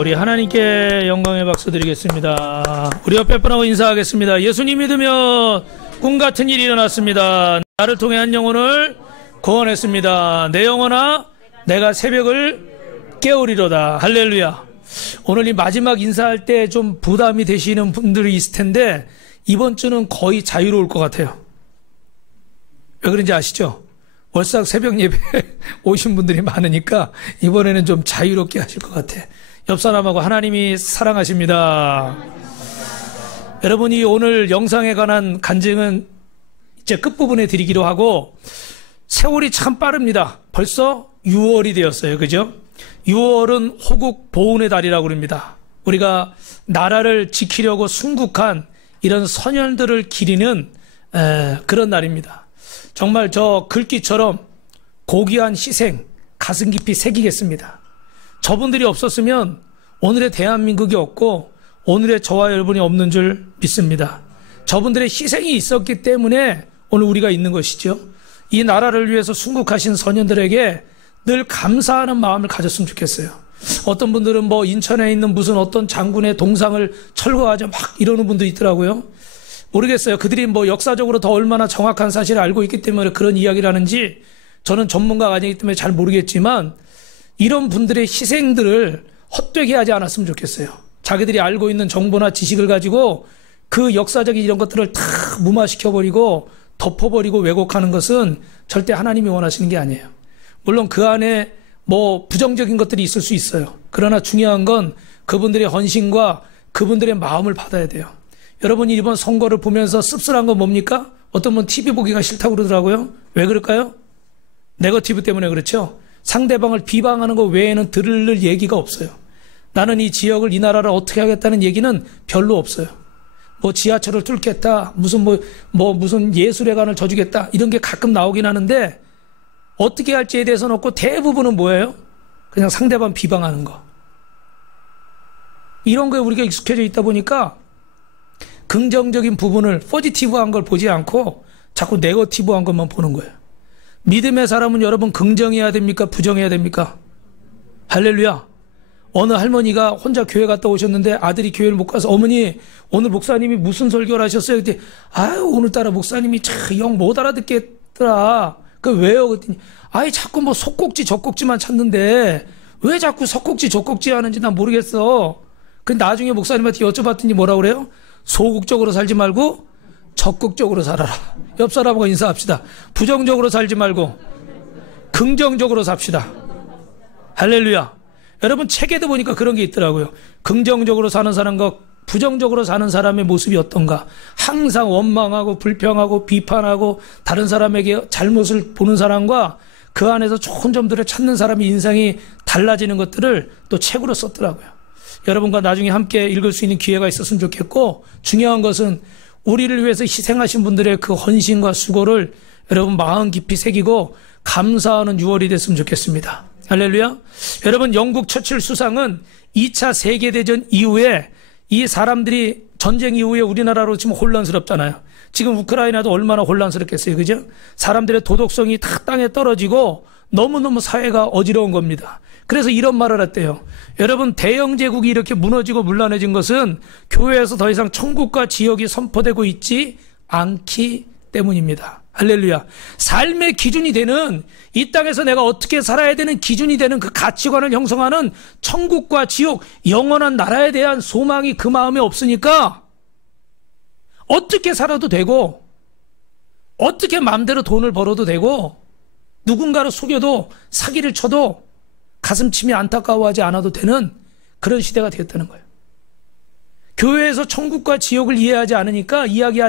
우리 하나님께 영광의 박수 드리겠습니다. 우리 옆에 분하고 인사하겠습니다. 예수님 믿으면 꿈같은 일이 일어났습니다. 나를 통해 한 영혼을 구원했습니다. 내 영혼아 내가 새벽을 깨우리로다. 할렐루야. 오늘 이 마지막 인사할 때 좀 부담이 되시는 분들이 있을 텐데 이번 주는 거의 자유로울 것 같아요. 왜 그런지 아시죠? 월삭 새벽 예배 오신 분들이 많으니까 이번에는 좀 자유롭게 하실 것 같아. 옆 사람하고 하나님이 사랑하십니다. 여러분이 오늘 영상에 관한 간증은 이제 끝부분에 드리기로 하고, 세월이 참 빠릅니다. 벌써 6월이 되었어요. 그죠? 6월은 호국 보훈의 달이라고 그럽니다. 우리가 나라를 지키려고 순국한 이런 선열들을 기리는 그런 날입니다. 정말 저 글귀처럼 고귀한 희생 가슴 깊이 새기겠습니다. 저분들이 없었으면 오늘의 대한민국이 없고 오늘의 저와 여러분이 없는 줄 믿습니다. 저분들의 희생이 있었기 때문에 오늘 우리가 있는 것이죠. 이 나라를 위해서 순국하신 선현들에게 늘 감사하는 마음을 가졌으면 좋겠어요. 어떤 분들은 뭐 인천에 있는 무슨 어떤 장군의 동상을 철거하자 막 이러는 분도 있더라고요. 모르겠어요. 그들이 뭐 역사적으로 더 얼마나 정확한 사실을 알고 있기 때문에 그런 이야기를 하는지 저는 전문가가 아니기 때문에 잘 모르겠지만, 이런 분들의 희생들을 헛되게 하지 않았으면 좋겠어요. 자기들이 알고 있는 정보나 지식을 가지고 그 역사적인 이런 것들을 다 무마시켜버리고 덮어버리고 왜곡하는 것은 절대 하나님이 원하시는 게 아니에요. 물론 그 안에 뭐 부정적인 것들이 있을 수 있어요. 그러나 중요한 건 그분들의 헌신과 그분들의 마음을 받아야 돼요. 여러분이 이번 선거를 보면서 씁쓸한 건 뭡니까? 어떤 분 TV 보기가 싫다고 그러더라고요. 왜 그럴까요? 네거티브 때문에 그렇죠. 상대방을 비방하는 것 외에는 들을 얘기가 없어요. 나는 이 지역을, 이 나라를 어떻게 하겠다는 얘기는 별로 없어요. 뭐 지하철을 뚫겠다, 무슨 예술회관을 져주겠다, 이런 게 가끔 나오긴 하는데 어떻게 할지에 대해서는 없고 대부분은 뭐예요? 그냥 상대방 비방하는 거. 이런 거에 우리가 익숙해져 있다 보니까 긍정적인 부분을, 포지티브한 걸 보지 않고 자꾸 네거티브한 것만 보는 거예요. 믿음의 사람은 여러분 긍정해야 됩니까? 부정해야 됩니까? 할렐루야. 어느 할머니가 혼자 교회 갔다 오셨는데 아들이 교회를 못 가서, 어머니 오늘 목사님이 무슨 설교를 하셨어요? 그랬더니 아유 오늘따라 목사님이 참 영 못 알아듣겠더라. 그 왜요? 그랬더니 아이 자꾸 뭐 속꼭지 젖꼭지만 찾는데 왜 자꾸 속꼭지 젖꼭지 하는지 난 모르겠어. 근데 나중에 목사님한테 여쭤봤더니 뭐라고 그래요? 소극적으로 살지 말고 적극적으로 살아라. 옆 사람하고 인사합시다. 부정적으로 살지 말고 긍정적으로 삽시다. 할렐루야. 여러분 책에도 보니까 그런 게 있더라고요. 긍정적으로 사는 사람과 부정적으로 사는 사람의 모습이 어떤가. 항상 원망하고 불평하고 비판하고 다른 사람에게 잘못을 보는 사람과 그 안에서 좋은 점들을 찾는 사람의 인상이 달라지는 것들을 또 책으로 썼더라고요. 여러분과 나중에 함께 읽을 수 있는 기회가 있었으면 좋겠고, 중요한 것은 우리를 위해서 희생하신 분들의 그 헌신과 수고를 여러분 마음 깊이 새기고 감사하는 6월이 됐으면 좋겠습니다. 할렐루야. 여러분, 영국 처칠 수상은 2차 세계대전 이후에 이 사람들이 전쟁 이후에 우리나라로 지금 혼란스럽잖아요. 지금 우크라이나도 얼마나 혼란스럽겠어요. 그죠? 사람들의 도덕성이 다 땅에 떨어지고 너무너무 사회가 어지러운 겁니다. 그래서 이런 말을 했대요. 여러분, 대영 제국이 이렇게 무너지고 문란해진 것은 교회에서 더 이상 천국과 지옥이 선포되고 있지 않기 때문입니다. 할렐루야. 삶의 기준이 되는, 이 땅에서 내가 어떻게 살아야 되는 기준이 되는 그 가치관을 형성하는 천국과 지옥, 영원한 나라에 대한 소망이 그 마음에 없으니까 어떻게 살아도 되고 어떻게 마음대로 돈을 벌어도 되고 누군가를 속여도 사기를 쳐도 가슴침이 안타까워하지 않아도 되는 그런 시대가 되었다는 거예요. 교회에서 천국과 지옥을 이야기하지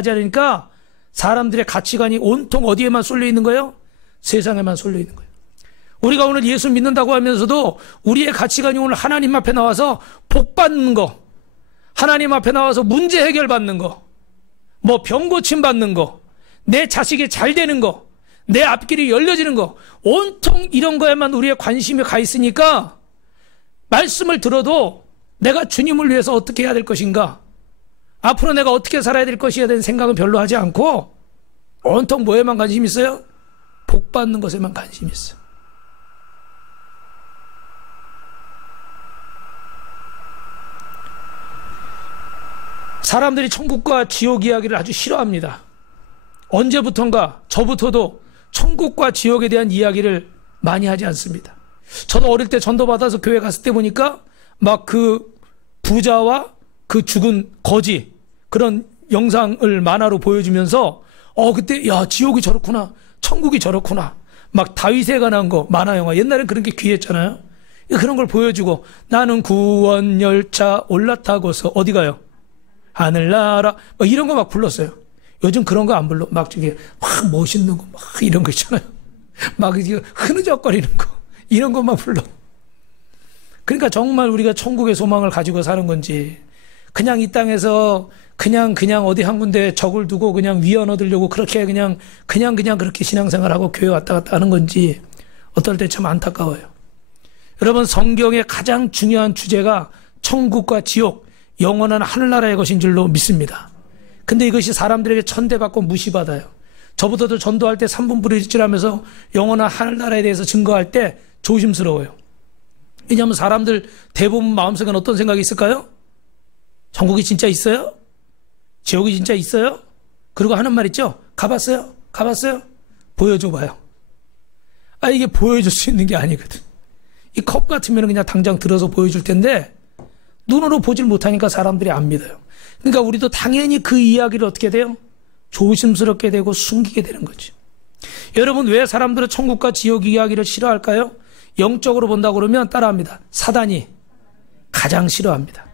않으니까 사람들의 가치관이 온통 어디에만 쏠려 있는 거예요? 세상에만 쏠려 있는 거예요. 우리가 오늘 예수 믿는다고 하면서도 우리의 가치관이 오늘 하나님 앞에 나와서 복 받는 거, 하나님 앞에 나와서 문제 해결 받는 거, 뭐 병 고침 받는 거, 내 자식이 잘 되는 거, 내 앞길이 열려지는 거, 온통 이런 거에만 우리의 관심이 가 있으니까 말씀을 들어도 내가 주님을 위해서 어떻게 해야 될 것인가, 앞으로 내가 어떻게 살아야 될 것이야 되는 생각은 별로 하지 않고 온통 뭐에만 관심이 있어요? 복 받는 것에만 관심이 있어요. 사람들이 천국과 지옥 이야기를 아주 싫어합니다. 언제부턴가 저부터도 천국과 지옥에 대한 이야기를 많이 하지 않습니다. 저도 어릴 때 전도 받아서 교회 갔을 때 보니까 막 그 부자와 그 죽은 거지 그런 영상을 만화로 보여주면서 그때 야 지옥이 저렇구나 천국이 저렇구나 막 다윗에 관한 거 만화 영화 옛날엔 그런 게 귀했잖아요. 그런 걸 보여주고 나는 구원 열차 올라타고서 어디 가요? 하늘나라 막 이런 거 막 불렀어요. 요즘 그런 거 안 불러. 막 저기 막 멋있는 거 막 이런 거 있잖아요. 막 흐느적거리는 거 이런 것만 불러. 그러니까 정말 우리가 천국의 소망을 가지고 사는 건지 그냥 이 땅에서 그냥 어디 한 군데 적을 두고 그냥 위안 얻으려고 그렇게 그냥 그렇게 신앙생활하고 교회 왔다 갔다 하는 건지 어떨 때 참 안타까워요. 여러분 성경의 가장 중요한 주제가 천국과 지옥, 영원한 하늘나라의 것인 줄로 믿습니다. 근데 이것이 사람들에게 천대받고 무시받아요. 저부터도 전도할 때 3분 부르짖으면서 영원한 하늘나라에 대해서 증거할 때 조심스러워요. 왜냐하면 사람들 대부분 마음속에는 어떤 생각이 있을까요? 천국이 진짜 있어요? 지옥이 진짜 있어요? 그리고 하는 말 있죠? 가봤어요? 보여줘봐요. 이게 보여줄 수 있는 게 아니거든. 이 컵 같으면 그냥 당장 들어서 보여줄 텐데 눈으로 보질 못하니까 사람들이 안 믿어요. 그러니까 우리도 당연히 그 이야기를 어떻게 돼요? 조심스럽게 되고 숨기게 되는 거죠. 여러분 왜 사람들은 천국과 지옥 이야기를 싫어할까요? 영적으로 본다고 그러면 따라합니다. 사단이 가장 싫어합니다.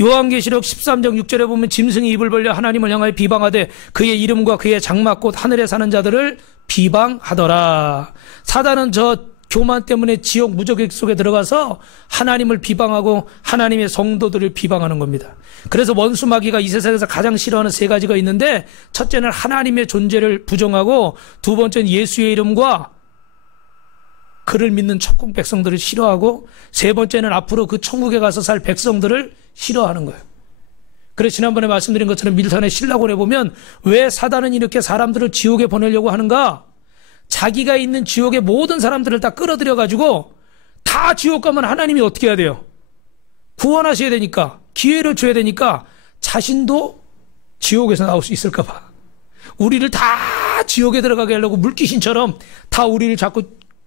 요한계시록 13장 6절에 보면 짐승이 입을 벌려 하나님을 향하여 비방하되 그의 이름과 그의 장막 곧 하늘에 사는 자들을 비방하더라. 사단은 저 교만 때문에 지옥 무저객 속에 들어가서 하나님을 비방하고 하나님의 성도들을 비방하는 겁니다. 그래서 원수 마귀가 이 세상에서 가장 싫어하는 3가지가 있는데 첫째는 하나님의 존재를 부정하고 두 번째는 예수의 이름과 그를 믿는 천국 백성들을 싫어하고 세 번째는 앞으로 그 천국에 가서 살 백성들을 싫어하는 거예요. 그래서 지난번에 말씀드린 것처럼 밀턴의 신라곤에 보면 왜 사단은 이렇게 사람들을 지옥에 보내려고 하는가? 자기가 있는 지옥의 모든 사람들을 다 끌어들여가지고 다 지옥 가면 하나님이 어떻게 해야 돼요? 구원하셔야 되니까 기회를 줘야 되니까 자신도 지옥에서 나올 수 있을까 봐 우리를 다 지옥에 들어가게 하려고 물귀신처럼 다 우리를 자꾸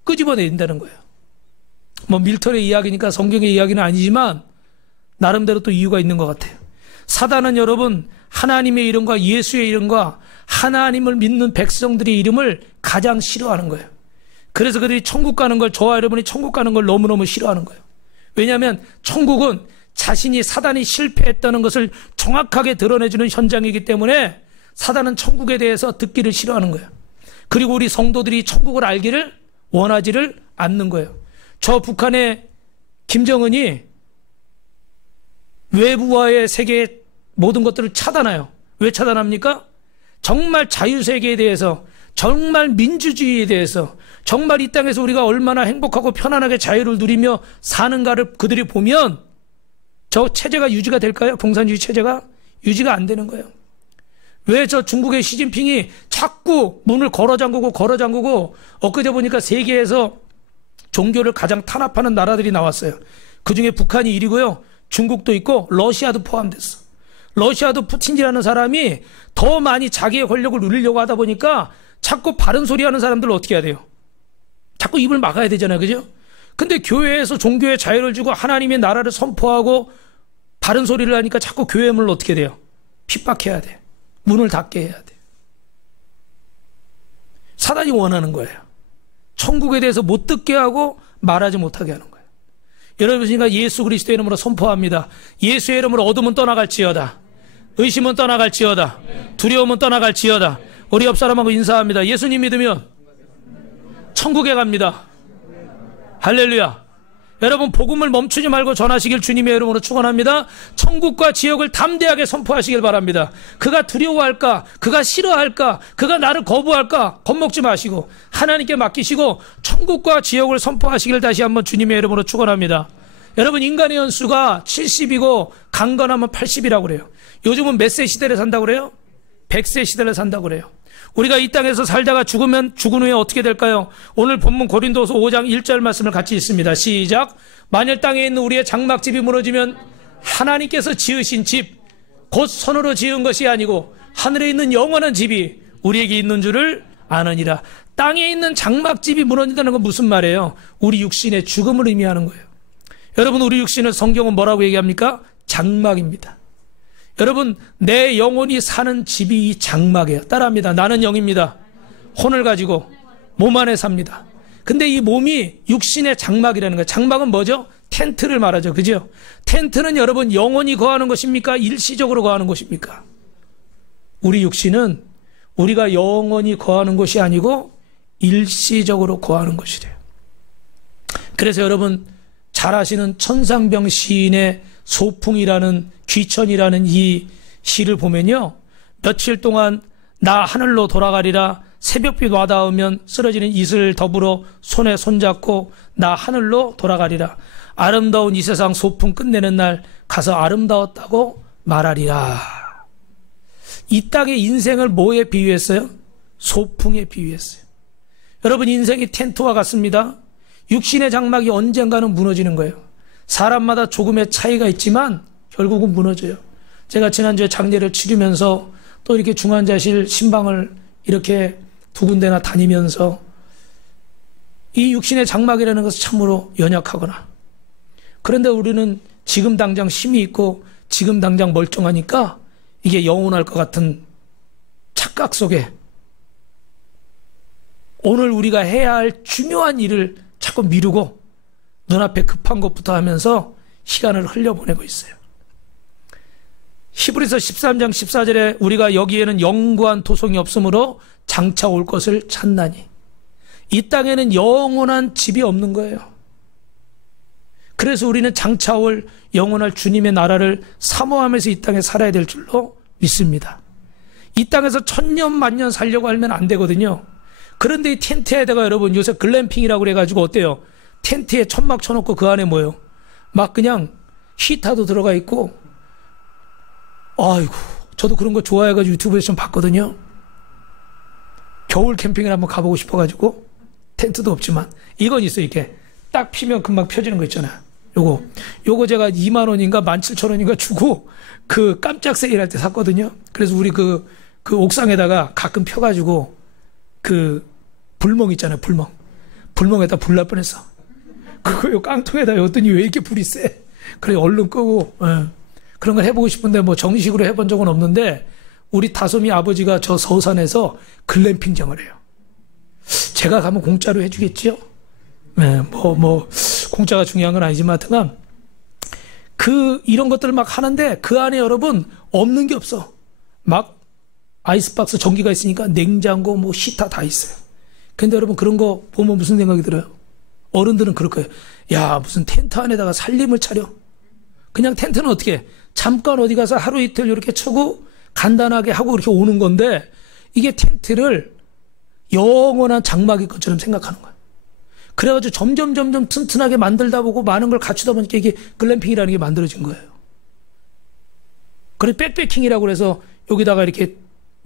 끄집어내린다는 거예요. 뭐 밀턴의 이야기니까 성경의 이야기는 아니지만 나름대로 또 이유가 있는 것 같아요. 사단은 여러분 하나님의 이름과 예수의 이름과 하나님을 믿는 백성들의 이름을 가장 싫어하는 거예요. 그래서 그들이 천국 가는 걸 저와 여러분이 천국 가는 걸 너무너무 싫어하는 거예요. 왜냐하면 천국은 자신이 사단이 실패했다는 것을 정확하게 드러내주는 현장이기 때문에 사단은 천국에 대해서 듣기를 싫어하는 거예요. 그리고 우리 성도들이 천국을 알기를 원하지를 않는 거예요. 저 북한의 김정은이 외부와의 세계의 모든 것들을 차단해요. 왜 차단합니까? 정말 자유세계에 대해서 정말 민주주의에 대해서 정말 이 땅에서 우리가 얼마나 행복하고 편안하게 자유를 누리며 사는가를 그들이 보면 저 체제가 유지가 될까요? 공산주의 체제가 유지가 안 되는 거예요. 왜 저 중국의 시진핑이 자꾸 문을 걸어 잠그고 엊그제 보니까 세계에서 종교를 가장 탄압하는 나라들이 나왔어요. 그중에 북한이 1위고요. 중국도 있고 러시아도 포함됐어. 러시아도 푸틴이라는 사람이 더 많이 자기의 권력을 누리려고 하다 보니까 자꾸 바른 소리 하는 사람들을 어떻게 해야 돼요? 자꾸 입을 막아야 되잖아요. 그죠? 근데 교회에서 종교의 자유를 주고 하나님의 나라를 선포하고 바른 소리를 하니까 자꾸 교회 문을 어떻게 돼요? 핍박해야 돼. 문을 닫게 해야 돼. 사단이 원하는 거예요. 천국에 대해서 못 듣게 하고 말하지 못하게 하는 거예요. 여러분, 그러니까 예수 그리스도의 이름으로 선포합니다. 예수의 이름으로 어둠은 떠나갈지어다. 의심은 떠나갈지어다. 두려움은 떠나갈지어다. 우리 옆 사람하고 인사합니다. 예수님 믿으면 천국에 갑니다. 할렐루야. 여러분, 복음을 멈추지 말고 전하시길 주님의 이름으로 축원합니다. 천국과 지옥을 담대하게 선포하시길 바랍니다. 그가 두려워할까? 그가 싫어할까? 그가 나를 거부할까? 겁먹지 마시고 하나님께 맡기시고 천국과 지옥을 선포하시길 다시 한번 주님의 이름으로 축원합니다. 여러분, 인간의 연수가 70이고 강건하면 80이라고 그래요. 요즘은 몇 세 시대를 산다고 그래요? 100세 시대를 산다고 그래요. 우리가 이 땅에서 살다가 죽으면 죽은 후에 어떻게 될까요? 오늘 본문 고린도서 5장 1절 말씀을 같이 읽습니다. 시작. 만일 땅에 있는 우리의 장막집이 무너지면 하나님께서 지으신 집 곧 손으로 지은 것이 아니고 하늘에 있는 영원한 집이 우리에게 있는 줄을 아느니라. 땅에 있는 장막집이 무너진다는 건 무슨 말이에요? 우리 육신의 죽음을 의미하는 거예요. 여러분, 우리 육신을 성경은 뭐라고 얘기합니까? 장막입니다. 여러분, 내 영혼이 사는 집이 이 장막이에요. 따라합니다. 나는 영입니다. 혼을 가지고 몸 안에 삽니다. 근데 이 몸이 육신의 장막이라는 거예요. 장막은 뭐죠? 텐트를 말하죠. 그죠? 텐트는 여러분 영혼이 거하는 것입니까? 일시적으로 거하는 것입니까? 우리 육신은 우리가 영원히 거하는 것이 아니고 일시적으로 거하는 것이래요. 그래서 여러분 잘 아시는 천상병 시인의 소풍이라는 귀천이라는 이 시를 보면요, 며칠 동안 나 하늘로 돌아가리라, 새벽빛 와닿으면 쓰러지는 이슬 더불어 손에 손잡고 나 하늘로 돌아가리라, 아름다운 이 세상 소풍 끝내는 날 가서 아름다웠다고 말하리라. 이 땅의 인생을 뭐에 비유했어요? 소풍에 비유했어요. 여러분, 인생이 텐트와 같습니다. 육신의 장막이 언젠가는 무너지는 거예요. 사람마다 조금의 차이가 있지만 결국은 무너져요. 제가 지난주에 장례를 치르면서 또 이렇게 중환자실 신방을 이렇게 두 군데나 다니면서 이 육신의 장막이라는 것은 참으로 연약하거나, 그런데 우리는 지금 당장 힘이 있고 지금 당장 멀쩡하니까 이게 영원할 것 같은 착각 속에 오늘 우리가 해야 할 중요한 일을 자꾸 미루고 눈앞에 급한 것부터 하면서 시간을 흘려보내고 있어요. 히브리서 13장 14절에 우리가 여기에는 영구한 토성이 없으므로 장차 올 것을 찾나니, 이 땅에는 영원한 집이 없는 거예요. 그래서 우리는 장차 올 영원할 주님의 나라를 사모하면서 이 땅에 살아야 될 줄로 믿습니다. 이 땅에서 천년 만년 살려고 하면 안 되거든요. 그런데 이 텐트에다가 여러분 요새 글램핑이라고 그래가지고 어때요? 텐트에 천막 쳐놓고 그 안에 뭐예요? 막 그냥 히터도 들어가 있고, 아이고, 저도 그런 거 좋아해가지고 유튜브에서 좀 봤거든요. 겨울 캠핑을 한번 가보고 싶어가지고, 텐트도 없지만 이건 있어. 이렇게 딱 피면 금방 펴지는 거 있잖아요. 요거 제가 2만 원인가 17,000원인가 주고 그 깜짝 세일할 때 샀거든요. 그래서 우리 그 옥상에다가 가끔 펴가지고 그 불멍 있잖아요. 불멍에다 불 날 뻔했어. 그거 요 깡통에다 였더니 왜 이렇게 불이 세? 그래 얼른 끄고, 그런 걸 해보고 싶은데 뭐 정식으로 해본 적은 없는데, 우리 다솜이 아버지가 저 서산에서 글램핑장을 해요. 제가 가면 공짜로 해주겠지요? 네, 공짜가 중요한 건 아니지만 하여튼 이런 것들을 막 하는데 그 안에 여러분 없는 게 없어. 막 아이스박스 전기가 있으니까 냉장고 뭐 히터 다 있어요. 근데 여러분 그런 거 보면 무슨 생각이 들어요? 어른들은 그럴 거예요. 야, 무슨 텐트 안에다가 살림을 차려? 그냥 텐트는 어떻게 해? 잠깐 어디 가서 하루 이틀 이렇게 쳐고 간단하게 하고 이렇게 오는 건데, 이게 텐트를 영원한 장막일 것처럼 생각하는 거야. 그래가지고 점점 튼튼하게 만들다 보고 많은 걸 갖추다 보니까 이게 글램핑이라는 게 만들어진 거예요. 그래 백패킹이라고 해서 여기다가 이렇게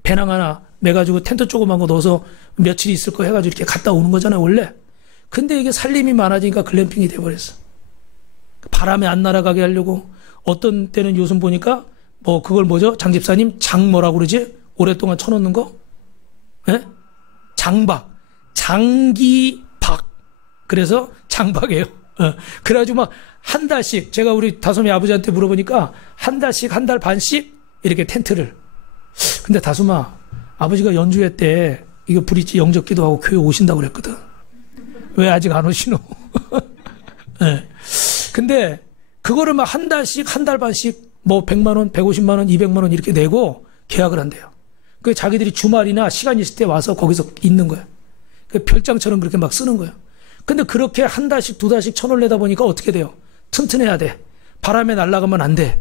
배낭 하나 매가지고 텐트 조그만 거 넣어서 며칠 있을 거 해가지고 이렇게 갔다 오는 거잖아요 원래. 근데 이게 살림이 많아지니까 글램핑이 돼버렸어. 바람에 안 날아가게 하려고. 어떤 때는 요즘 보니까 뭐 그걸 뭐죠? 장 집사님 장 뭐라고 그러지? 오랫동안 쳐놓는 거? 예? 장박, 장기박. 그래서 장박이에요. 그래가지고 막 한 달씩, 제가 우리 다솜이 아버지한테 물어보니까 한 달씩, 한 달 반씩 이렇게 텐트를. 근데 다솜아, 아버지가 연주회 때 이거 브릿지 영접기도 하고 교회 오신다고 그랬거든. 왜 아직 안 오시노? 네. 근데 그거를 막 한 달씩, 한 달 반씩 뭐 100만 원, 150만 원, 200만 원 이렇게 내고 계약을 한대요. 그 자기들이 주말이나 시간 있을 때 와서 거기서 있는 거야. 그 별장처럼 그렇게 막 쓰는 거야. 근데 그렇게 한 달씩, 두 달씩 천을 내다 보니까 어떻게 돼요? 튼튼해야 돼. 바람에 날아가면 안 돼.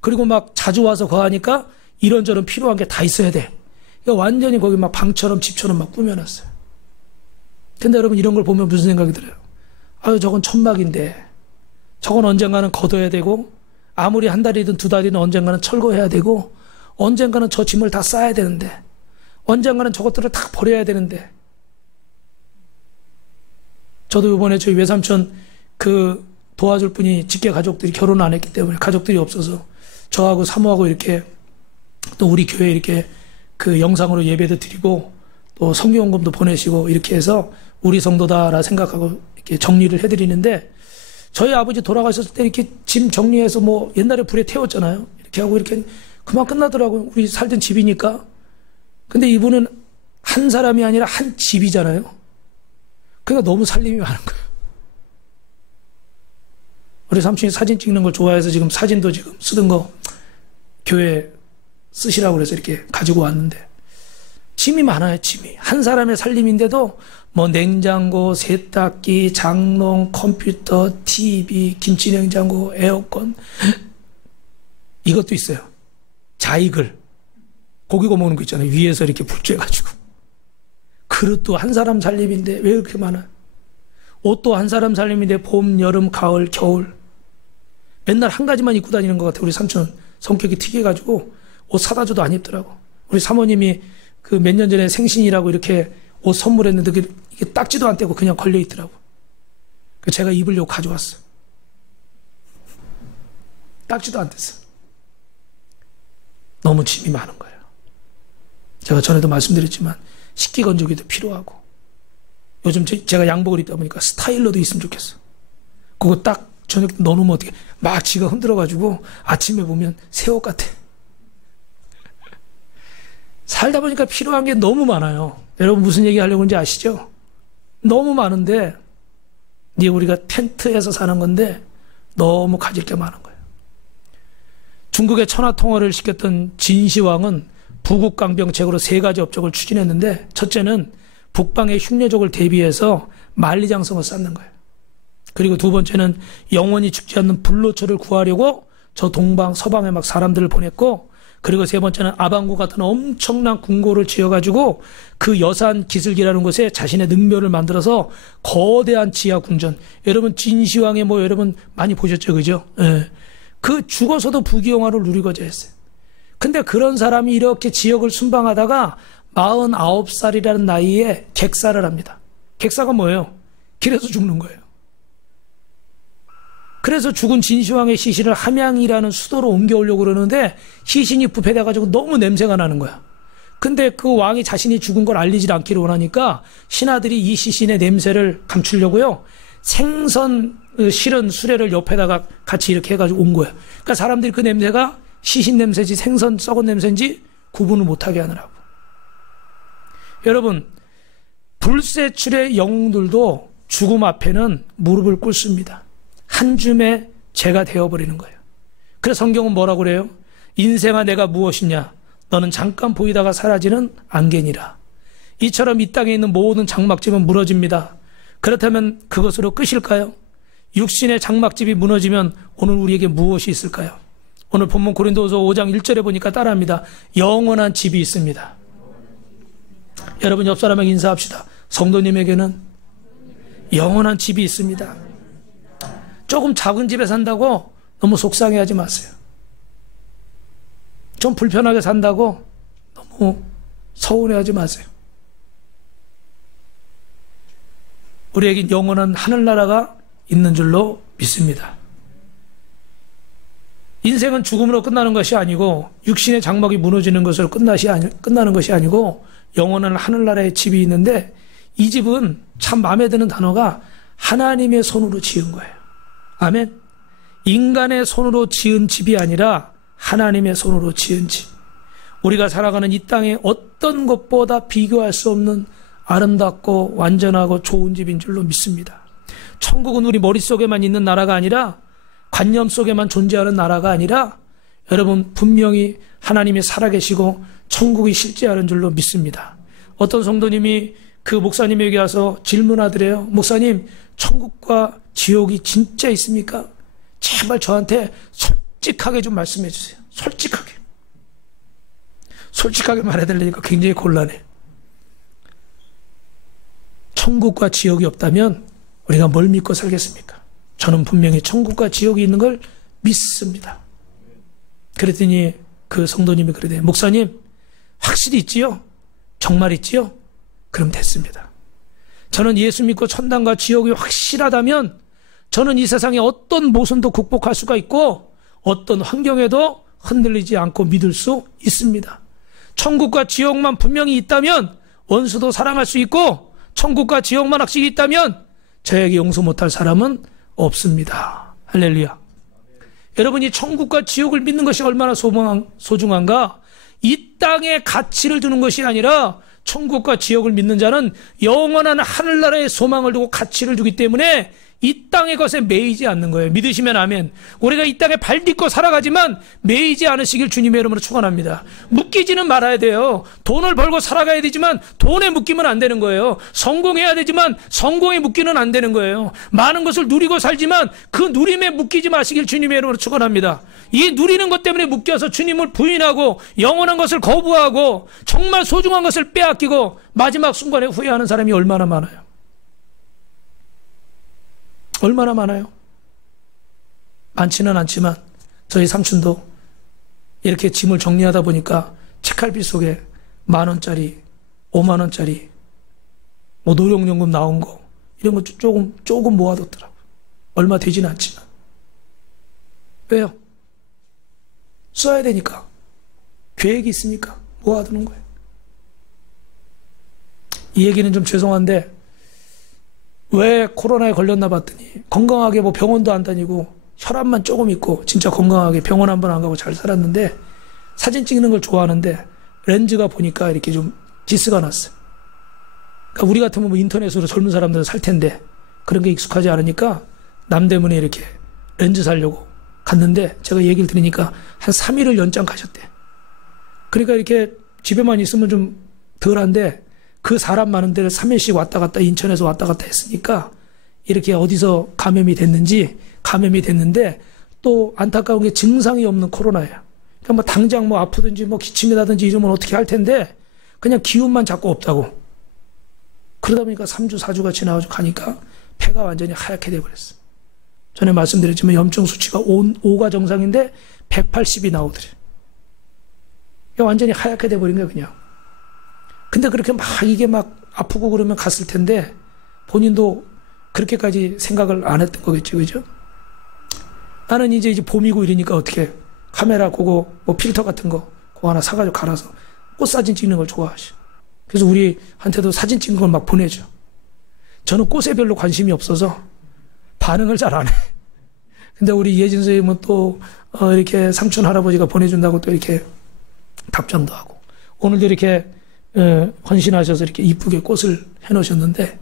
그리고 막 자주 와서 거하니까 이런저런 필요한 게 다 있어야 돼. 그러니까 완전히 거기 막 방처럼 집처럼 막 꾸며놨어요. 근데 여러분 이런 걸 보면 무슨 생각이 들어요? 아유, 저건 천막인데 저건 언젠가는 걷어야 되고, 아무리 한 달이든 두 달이든 언젠가는 철거해야 되고, 언젠가는 저 짐을 다 싸야 되는데, 언젠가는 저것들을 다 버려야 되는데. 저도 이번에 저희 외삼촌 도와줄 분이 직계 가족들이 결혼 안 했기 때문에 가족들이 없어서 저하고 사모하고 이렇게 또 우리 교회 이렇게 그 영상으로 예배도 드리고 또 성경원금도 보내시고 이렇게 해서 우리 성도다라 생각하고 이렇게 정리를 해드리는데, 저희 아버지 돌아가셨을 때 이렇게 짐 정리해서 뭐 옛날에 불에 태웠잖아요. 이렇게 하고 이렇게 그만 끝나더라고요. 우리 살던 집이니까. 근데 이분은 한 사람이 아니라 한 집이잖아요. 그러니까 너무 살림이 많은 거예요. 우리 삼촌이 사진 찍는 걸 좋아해서 지금 사진도 지금 쓰던 거 교회 쓰시라고 그래서 이렇게 가지고 왔는데, 짐이 많아요. 짐이 한 사람의 살림인데도 뭐 냉장고, 세탁기, 장롱, 컴퓨터, TV, 김치냉장고, 에어컨, 이것도 있어요. 자익을 고기 구워 먹는 거 있잖아요. 위에서 이렇게 불 쬐가지고. 그릇도 한 사람 살림인데 왜 이렇게 많아요? 옷도 한 사람 살림인데 봄, 여름, 가을, 겨울 맨날 한 가지만 입고 다니는 것 같아요. 우리 삼촌 성격이 특이해가지고 옷 사다 줘도 안 입더라고. 우리 사모님이 그 몇 년 전에 생신이라고 이렇게 옷 선물했는데 이게 딱지도 안 떼고 그냥 걸려 있더라고. 제가 입으려고 가져왔어. 딱지도 안 뗐어. 너무 짐이 많은 거예요. 제가 전에도 말씀드렸지만 식기 건조기도 필요하고, 요즘 제가 양복을 입다 보니까 스타일러도 있으면 좋겠어. 그거 딱 저녁 넣어놓으면 어떻게 막 지가 흔들어가지고 아침에 보면 새 옷 같아. 살다 보니까 필요한 게 너무 많아요. 여러분 무슨 얘기 하려고 하는지 아시죠? 너무 많은데 이제 우리가 텐트에서 사는 건데 너무 가질 게 많은 거예요. 중국의 천하통화를 시켰던 진시황은 부국강병책으로 3가지 업적을 추진했는데, 첫째는 북방의 흉내족을 대비해서 만리장성을 쌓는 거예요. 그리고 두 번째는 영원히 죽지 않는 불로초를 구하려고 저 동방 서방에 막 사람들을 보냈고, 그리고 세 번째는 아방구 같은 엄청난 궁궐을 지어가지고 그 여산 기슭이라는 곳에 자신의 능멸을 만들어서 거대한 지하 궁전. 여러분 진시황의 뭐 여러분 많이 보셨죠, 그죠? 예. 그 죽어서도 부귀영화를 누리고자 했어요. 근데 그런 사람이 이렇게 지역을 순방하다가 49살이라는 나이에 객사를 합니다. 객사가 뭐예요? 길에서 죽는 거예요. 그래서 죽은 진시황의 시신을 함양이라는 수도로 옮겨오려고 그러는데 시신이 부패돼가지고 너무 냄새가 나는 거야. 근데 그 왕이 자신이 죽은 걸 알리질 않기를 원하니까 신하들이 이 시신의 냄새를 감추려고요, 생선 실은 수레를 옆에다가 같이 이렇게 해가지고 온 거야. 그러니까 사람들이 그 냄새가 시신 냄새인지 생선 썩은 냄새인지 구분을 못하게 하느라고. 여러분, 불세출의 영웅들도 죽음 앞에는 무릎을 꿇습니다. 한 줌의 죄가 되어버리는 거예요. 그래서 성경은 뭐라고 그래요? 인생아 내가 무엇이냐? 너는 잠깐 보이다가 사라지는 안개니라. 이처럼 이 땅에 있는 모든 장막집은 무너집니다. 그렇다면 그것으로 끝일까요? 육신의 장막집이 무너지면 오늘 우리에게 무엇이 있을까요? 오늘 본문 고린도서 5장 1절에 보니까 따라합니다. 영원한 집이 있습니다. 여러분 옆 사람에게 인사합시다. 성도님에게는 영원한 집이 있습니다. 조금 작은 집에 산다고 너무 속상해하지 마세요. 좀 불편하게 산다고 너무 서운해하지 마세요. 우리에게 영원한 하늘나라가 있는 줄로 믿습니다. 인생은 죽음으로 끝나는 것이 아니고 육신의 장막이 무너지는 것으로 끝나는 것이 아니고 영원한 하늘나라의 집이 있는데, 이 집은 참 마음에 드는 단어가 하나님의 손으로 지은 거예요. 아멘. 인간의 손으로 지은 집이 아니라 하나님의 손으로 지은 집. 우리가 살아가는 이 땅의 어떤 것보다 비교할 수 없는 아름답고 완전하고 좋은 집인 줄로 믿습니다. 천국은 우리 머릿속에만 있는 나라가 아니라, 관념 속에만 존재하는 나라가 아니라, 여러분 분명히 하나님이 살아계시고 천국이 실제하는 줄로 믿습니다. 어떤 성도님이 그 목사님에게 와서 질문하더래요. 목사님, 천국과 지옥이 진짜 있습니까? 제발 저한테 솔직하게 좀 말씀해 주세요. 솔직하게 말해달라니까 굉장히 곤란해. 천국과 지옥이 없다면 우리가 뭘 믿고 살겠습니까? 저는 분명히 천국과 지옥이 있는 걸 믿습니다. 그랬더니 그 성도님이 그러대요. 목사님, 확실히 있지요? 정말 있지요? 그럼 됐습니다. 저는 예수 믿고 천당과 지옥이 확실하다면 저는 이 세상의 어떤 모순도 극복할 수가 있고 어떤 환경에도 흔들리지 않고 믿을 수 있습니다. 천국과 지옥만 분명히 있다면 원수도 사랑할 수 있고, 천국과 지옥만 확실히 있다면 저에게 용서 못할 사람은 없습니다. 할렐루야. 여러분이 천국과 지옥을 믿는 것이 얼마나 소중한가? 이 땅에 가치를 두는 것이 아니라 천국과 지옥을 믿는 자는 영원한 하늘나라의 소망을 두고 가치를 두기 때문에 이 땅의 것에 매이지 않는 거예요. 믿으시면 아멘. 우리가 이 땅에 발 딛고 살아가지만 매이지 않으시길 주님의 이름으로 축원합니다. 묶이지는 말아야 돼요. 돈을 벌고 살아가야 되지만 돈에 묶이면 안 되는 거예요. 성공해야 되지만 성공에 묶이는 안 되는 거예요. 많은 것을 누리고 살지만 그 누림에 묶이지 마시길 주님의 이름으로 축원합니다. 이 누리는 것 때문에 묶여서 주님을 부인하고 영원한 것을 거부하고 정말 소중한 것을 빼앗기고 마지막 순간에 후회하는 사람이 얼마나 많아요. 얼마나 많아요? 많지는 않지만 저희 삼촌도 이렇게 짐을 정리하다 보니까 책갈피 속에 10,000원짜리, 50,000원짜리 뭐 노령연금 나온 거 이런 거 조금 모아뒀더라고요. 얼마 되지는 않지만. 왜요? 써야 되니까. 계획이 있으니까 모아두는 거예요. 이 얘기는 좀 죄송한데 왜 코로나에 걸렸나 봤더니 건강하게 뭐 병원도 안 다니고 혈압만 조금 있고 진짜 건강하게 병원 한 번 안 가고 잘 살았는데 사진 찍는 걸 좋아하는데 렌즈가 보니까 이렇게 좀 지스가 났어요. 그러니까 우리 같으면 뭐 인터넷으로 젊은 사람들은 살 텐데 그런 게 익숙하지 않으니까 남대문에 이렇게 렌즈 사려고 갔는데 제가 얘기를 들으니까 한 3일을 연장 가셨대. 그러니까 이렇게 집에만 있으면 좀 덜한데 그 사람 많은 데를 3일씩 왔다 갔다 인천에서 왔다 갔다 했으니까 이렇게 어디서 감염이 됐는데 또 안타까운 게 증상이 없는 코로나예요. 그러니까 뭐 당장 뭐 아프든지 뭐 기침이 나든지 이러면 어떻게 할 텐데 그냥 기운만 자꾸 없다고. 그러다 보니까 3주 4주가 지나가지고 가니까 폐가 완전히 하얗게 돼버렸어요. 전에 말씀드렸지만 염증 수치가 5가 정상인데 180이 나오더래요. 완전히 하얗게 돼버린 거예요 그냥. 근데 그렇게 이게 아프고 그러면 갔을 텐데 본인도 그렇게까지 생각을 안 했던 거겠죠, 그죠? 나는 이제 봄이고 이러니까 어떻게 카메라 그거 뭐 필터 같은 거 그거 하나 사가지고 갈아서 꽃 사진 찍는 걸 좋아하셔. 그래서 우리한테도 사진 찍는 걸 막 보내줘. 저는 꽃에 별로 관심이 없어서 반응을 잘 안 해. 근데 우리 예진 선생님은 또 이렇게 삼촌 할아버지가 보내준다고 또 이렇게 답장도 하고 오늘도 이렇게 헌신하셔서 이렇게 이쁘게 꽃을 해놓으셨는데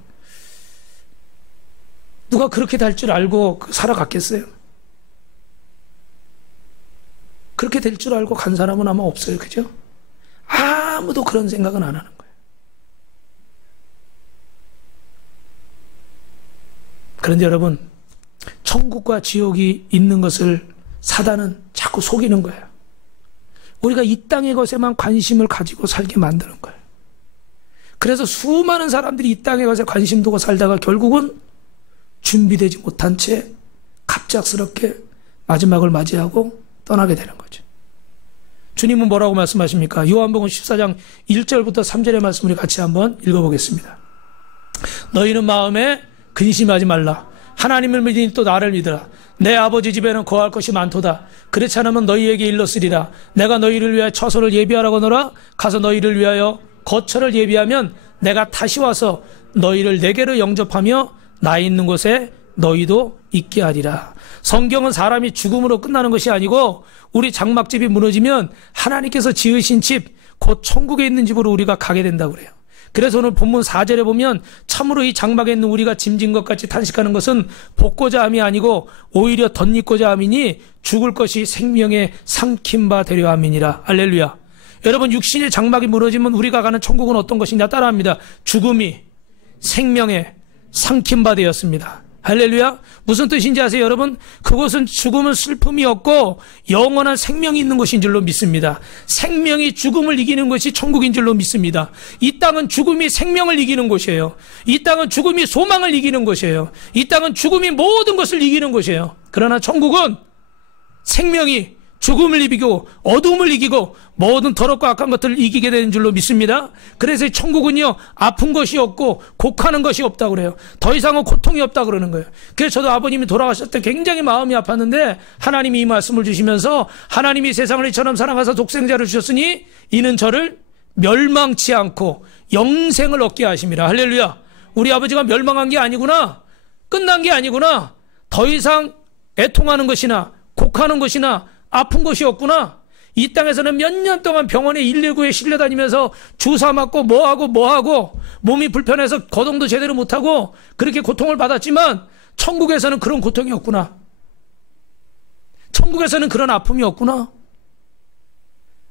누가 그렇게 될 줄 알고 살아갔겠어요? 그렇게 될 줄 알고 간 사람은 아마 없어요. 그죠? 아무도 그런 생각은 안 하는 거예요. 그런데 여러분, 천국과 지옥이 있는 것을 사단은 자꾸 속이는 거예요. 우리가 이 땅의 것에만 관심을 가지고 살게 만드는 거예요. 그래서 수많은 사람들이 이 땅의 것에 관심 두고 살다가 결국은 준비되지 못한 채 갑작스럽게 마지막을 맞이하고 떠나게 되는 거죠. 주님은 뭐라고 말씀하십니까? 요한복음 14장 1절부터 3절의 말씀 우리 같이 한번 읽어보겠습니다. 너희는 마음에 근심하지 말라. 하나님을 믿으니 또 나를 믿으라. 내 아버지 집에는 거할 것이 많도다. 그렇지 않으면 너희에게 일렀으리라. 내가 너희를 위하여 처소를 예비하라고 하노라. 가서 너희를 위하여 거처를 예비하면 내가 다시 와서 너희를 내게로 영접하며 나 있는 곳에 너희도 있게 하리라. 성경은 사람이 죽음으로 끝나는 것이 아니고 우리 장막집이 무너지면 하나님께서 지으신 집, 곧 천국에 있는 집으로 우리가 가게 된다고 그래요. 그래서 오늘 본문 4절에 보면 참으로 이 장막에 있는 우리가 짐진 것 같이 탄식하는 것은 복고자 함이 아니고 오히려 덧입고자 함이니 죽을 것이 생명의 삼킴바 되려 함이니라. 할렐루야. 여러분, 육신의 장막이 무너지면 우리가 가는 천국은 어떤 것이냐 따라합니다. 죽음이 생명의 삼킴바 되었습니다. 할렐루야. 무슨 뜻인지 아세요, 여러분? 그곳은 죽음은 슬픔이 없고 영원한 생명이 있는 곳인 줄로 믿습니다. 생명이 죽음을 이기는 것이 천국인 줄로 믿습니다. 이 땅은 죽음이 생명을 이기는 곳이에요. 이 땅은 죽음이 소망을 이기는 곳이에요. 이 땅은 죽음이 모든 것을 이기는 곳이에요. 그러나 천국은 생명이 죽음을 이기고 어둠을 이기고 모든 더럽고 악한 것들을 이기게 되는 줄로 믿습니다. 그래서 천국은요, 아픈 것이 없고 곡하는 것이 없다고 그래요. 더 이상은 고통이 없다고 그러는 거예요. 그래서 저도 아버님이 돌아가셨을 때 굉장히 마음이 아팠는데 하나님이 이 말씀을 주시면서 하나님이 세상을 이처럼 사랑하사 독생자를 주셨으니 이는 저를 멸망치 않고 영생을 얻게 하심이라. 할렐루야. 우리 아버지가 멸망한 게 아니구나, 끝난 게 아니구나, 더 이상 애통하는 것이나 곡하는 것이나 아픈 것이 없구나. 이 땅에서는 몇 년 동안 병원에 119에 실려다니면서 주사 맞고 뭐하고 몸이 불편해서 거동도 제대로 못하고 그렇게 고통을 받았지만 천국에서는 그런 고통이 없구나. 천국에서는 그런 아픔이 없구나.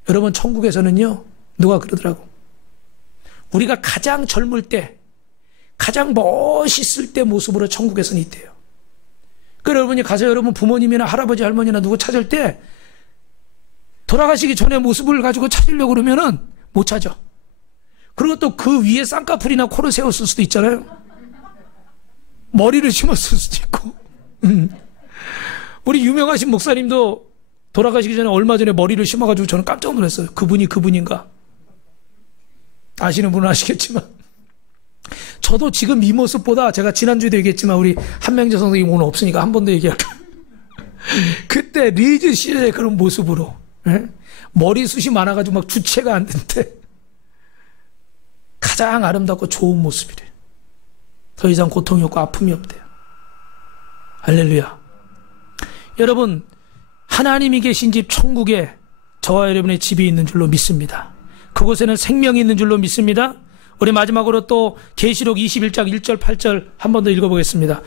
여러분, 천국에서는요, 누가 그러더라고, 우리가 가장 젊을 때, 가장 멋있을 때 모습으로 천국에서는 있대요. 그래서 여러분이 가서 여러분 부모님이나 할아버지 할머니나 누구 찾을 때 돌아가시기 전에 모습을 가지고 찾으려고 그러면은 못 찾아. 그리고 또 그 위에 쌍꺼풀이나 코를 세웠을 수도 있잖아요. 머리를 심었을 수도 있고. 우리 유명하신 목사님도 돌아가시기 전에 얼마 전에 머리를 심어가지고 저는 깜짝 놀랐어요. 그분이 그분인가? 아시는 분은 아시겠지만 저도 지금 이 모습보다, 제가 지난주에도 얘기했지만 우리 한명재 선생님 오늘 없으니까 한 번 더 얘기할게요. 그때 리즈 시절의 그런 모습으로, 예? 머리숱이 많아가지고 막 주체가 안 된대. 가장 아름답고 좋은 모습이래. 더 이상 고통이 없고 아픔이 없대요. 할렐루야. 여러분, 하나님이 계신 집 천국에 저와 여러분의 집이 있는 줄로 믿습니다. 그곳에는 생명이 있는 줄로 믿습니다. 우리 마지막으로 또 계시록 21장 1절 8절 한 번 더 읽어보겠습니다.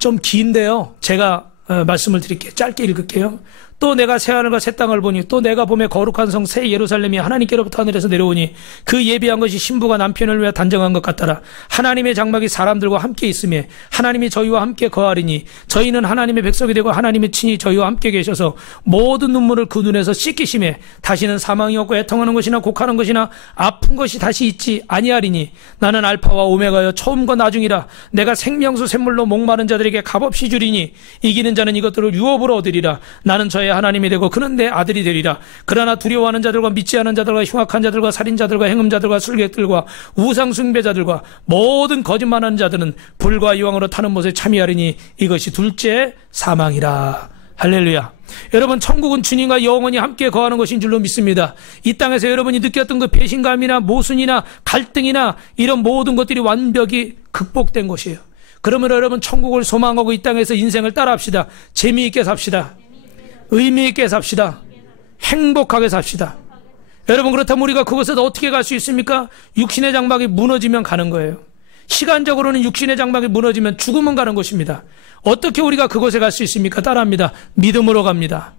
좀 긴데요, 제가 말씀을 드릴게요. 짧게 읽을게요. 또 내가 새하늘과 새 땅을 보니 또 내가 봄에 거룩한 성 새 예루살렘이 하나님께로부터 하늘에서 내려오니 그 예비한 것이 신부가 남편을 위해 단정한 것 같더라. 하나님의 장막이 사람들과 함께 있으며 하나님이 저희와 함께 거하리니 저희는 하나님의 백성이 되고 하나님의 친히 저희와 함께 계셔서 모든 눈물을 그 눈에서 씻기심에 다시는 사망이 없고 애통하는 것이나 곡하는 것이나 아픈 것이 다시 있지 아니하리니 나는 알파와 오메가여 처음과 나중이라. 내가 생명수 샘물로 목마른 자들에게 값없이 주리니 이기는 자는 이것들을 유업으로 얻으리라. 나는 저의 하나님이 되고 그는 내 아들이 되리라. 그러나 두려워하는 자들과 믿지 않은 자들과 흉악한 자들과 살인자들과 행음자들과 술객들과 우상 숭배자들과 모든 거짓말하는 자들은 불과 유황으로 타는 못에 참여하리니 이것이 둘째 사망이라. 할렐루야. 여러분, 천국은 주님과 영원히 함께 거하는 것인 줄로 믿습니다. 이 땅에서 여러분이 느꼈던 그 배신감이나 모순이나 갈등이나 이런 모든 것들이 완벽히 극복된 것이에요. 그러면 여러분, 천국을 소망하고 이 땅에서 인생을 따라합시다. 재미있게 삽시다. 의미있게 삽시다. 행복하게 삽시다. 여러분, 그렇다면 우리가 그곳에서 어떻게 갈 수 있습니까? 육신의 장막이 무너지면 가는 거예요. 시간적으로는 육신의 장막이 무너지면 죽으면 가는 것입니다. 어떻게 우리가 그곳에 갈 수 있습니까? 따라합니다. 믿음으로 갑니다.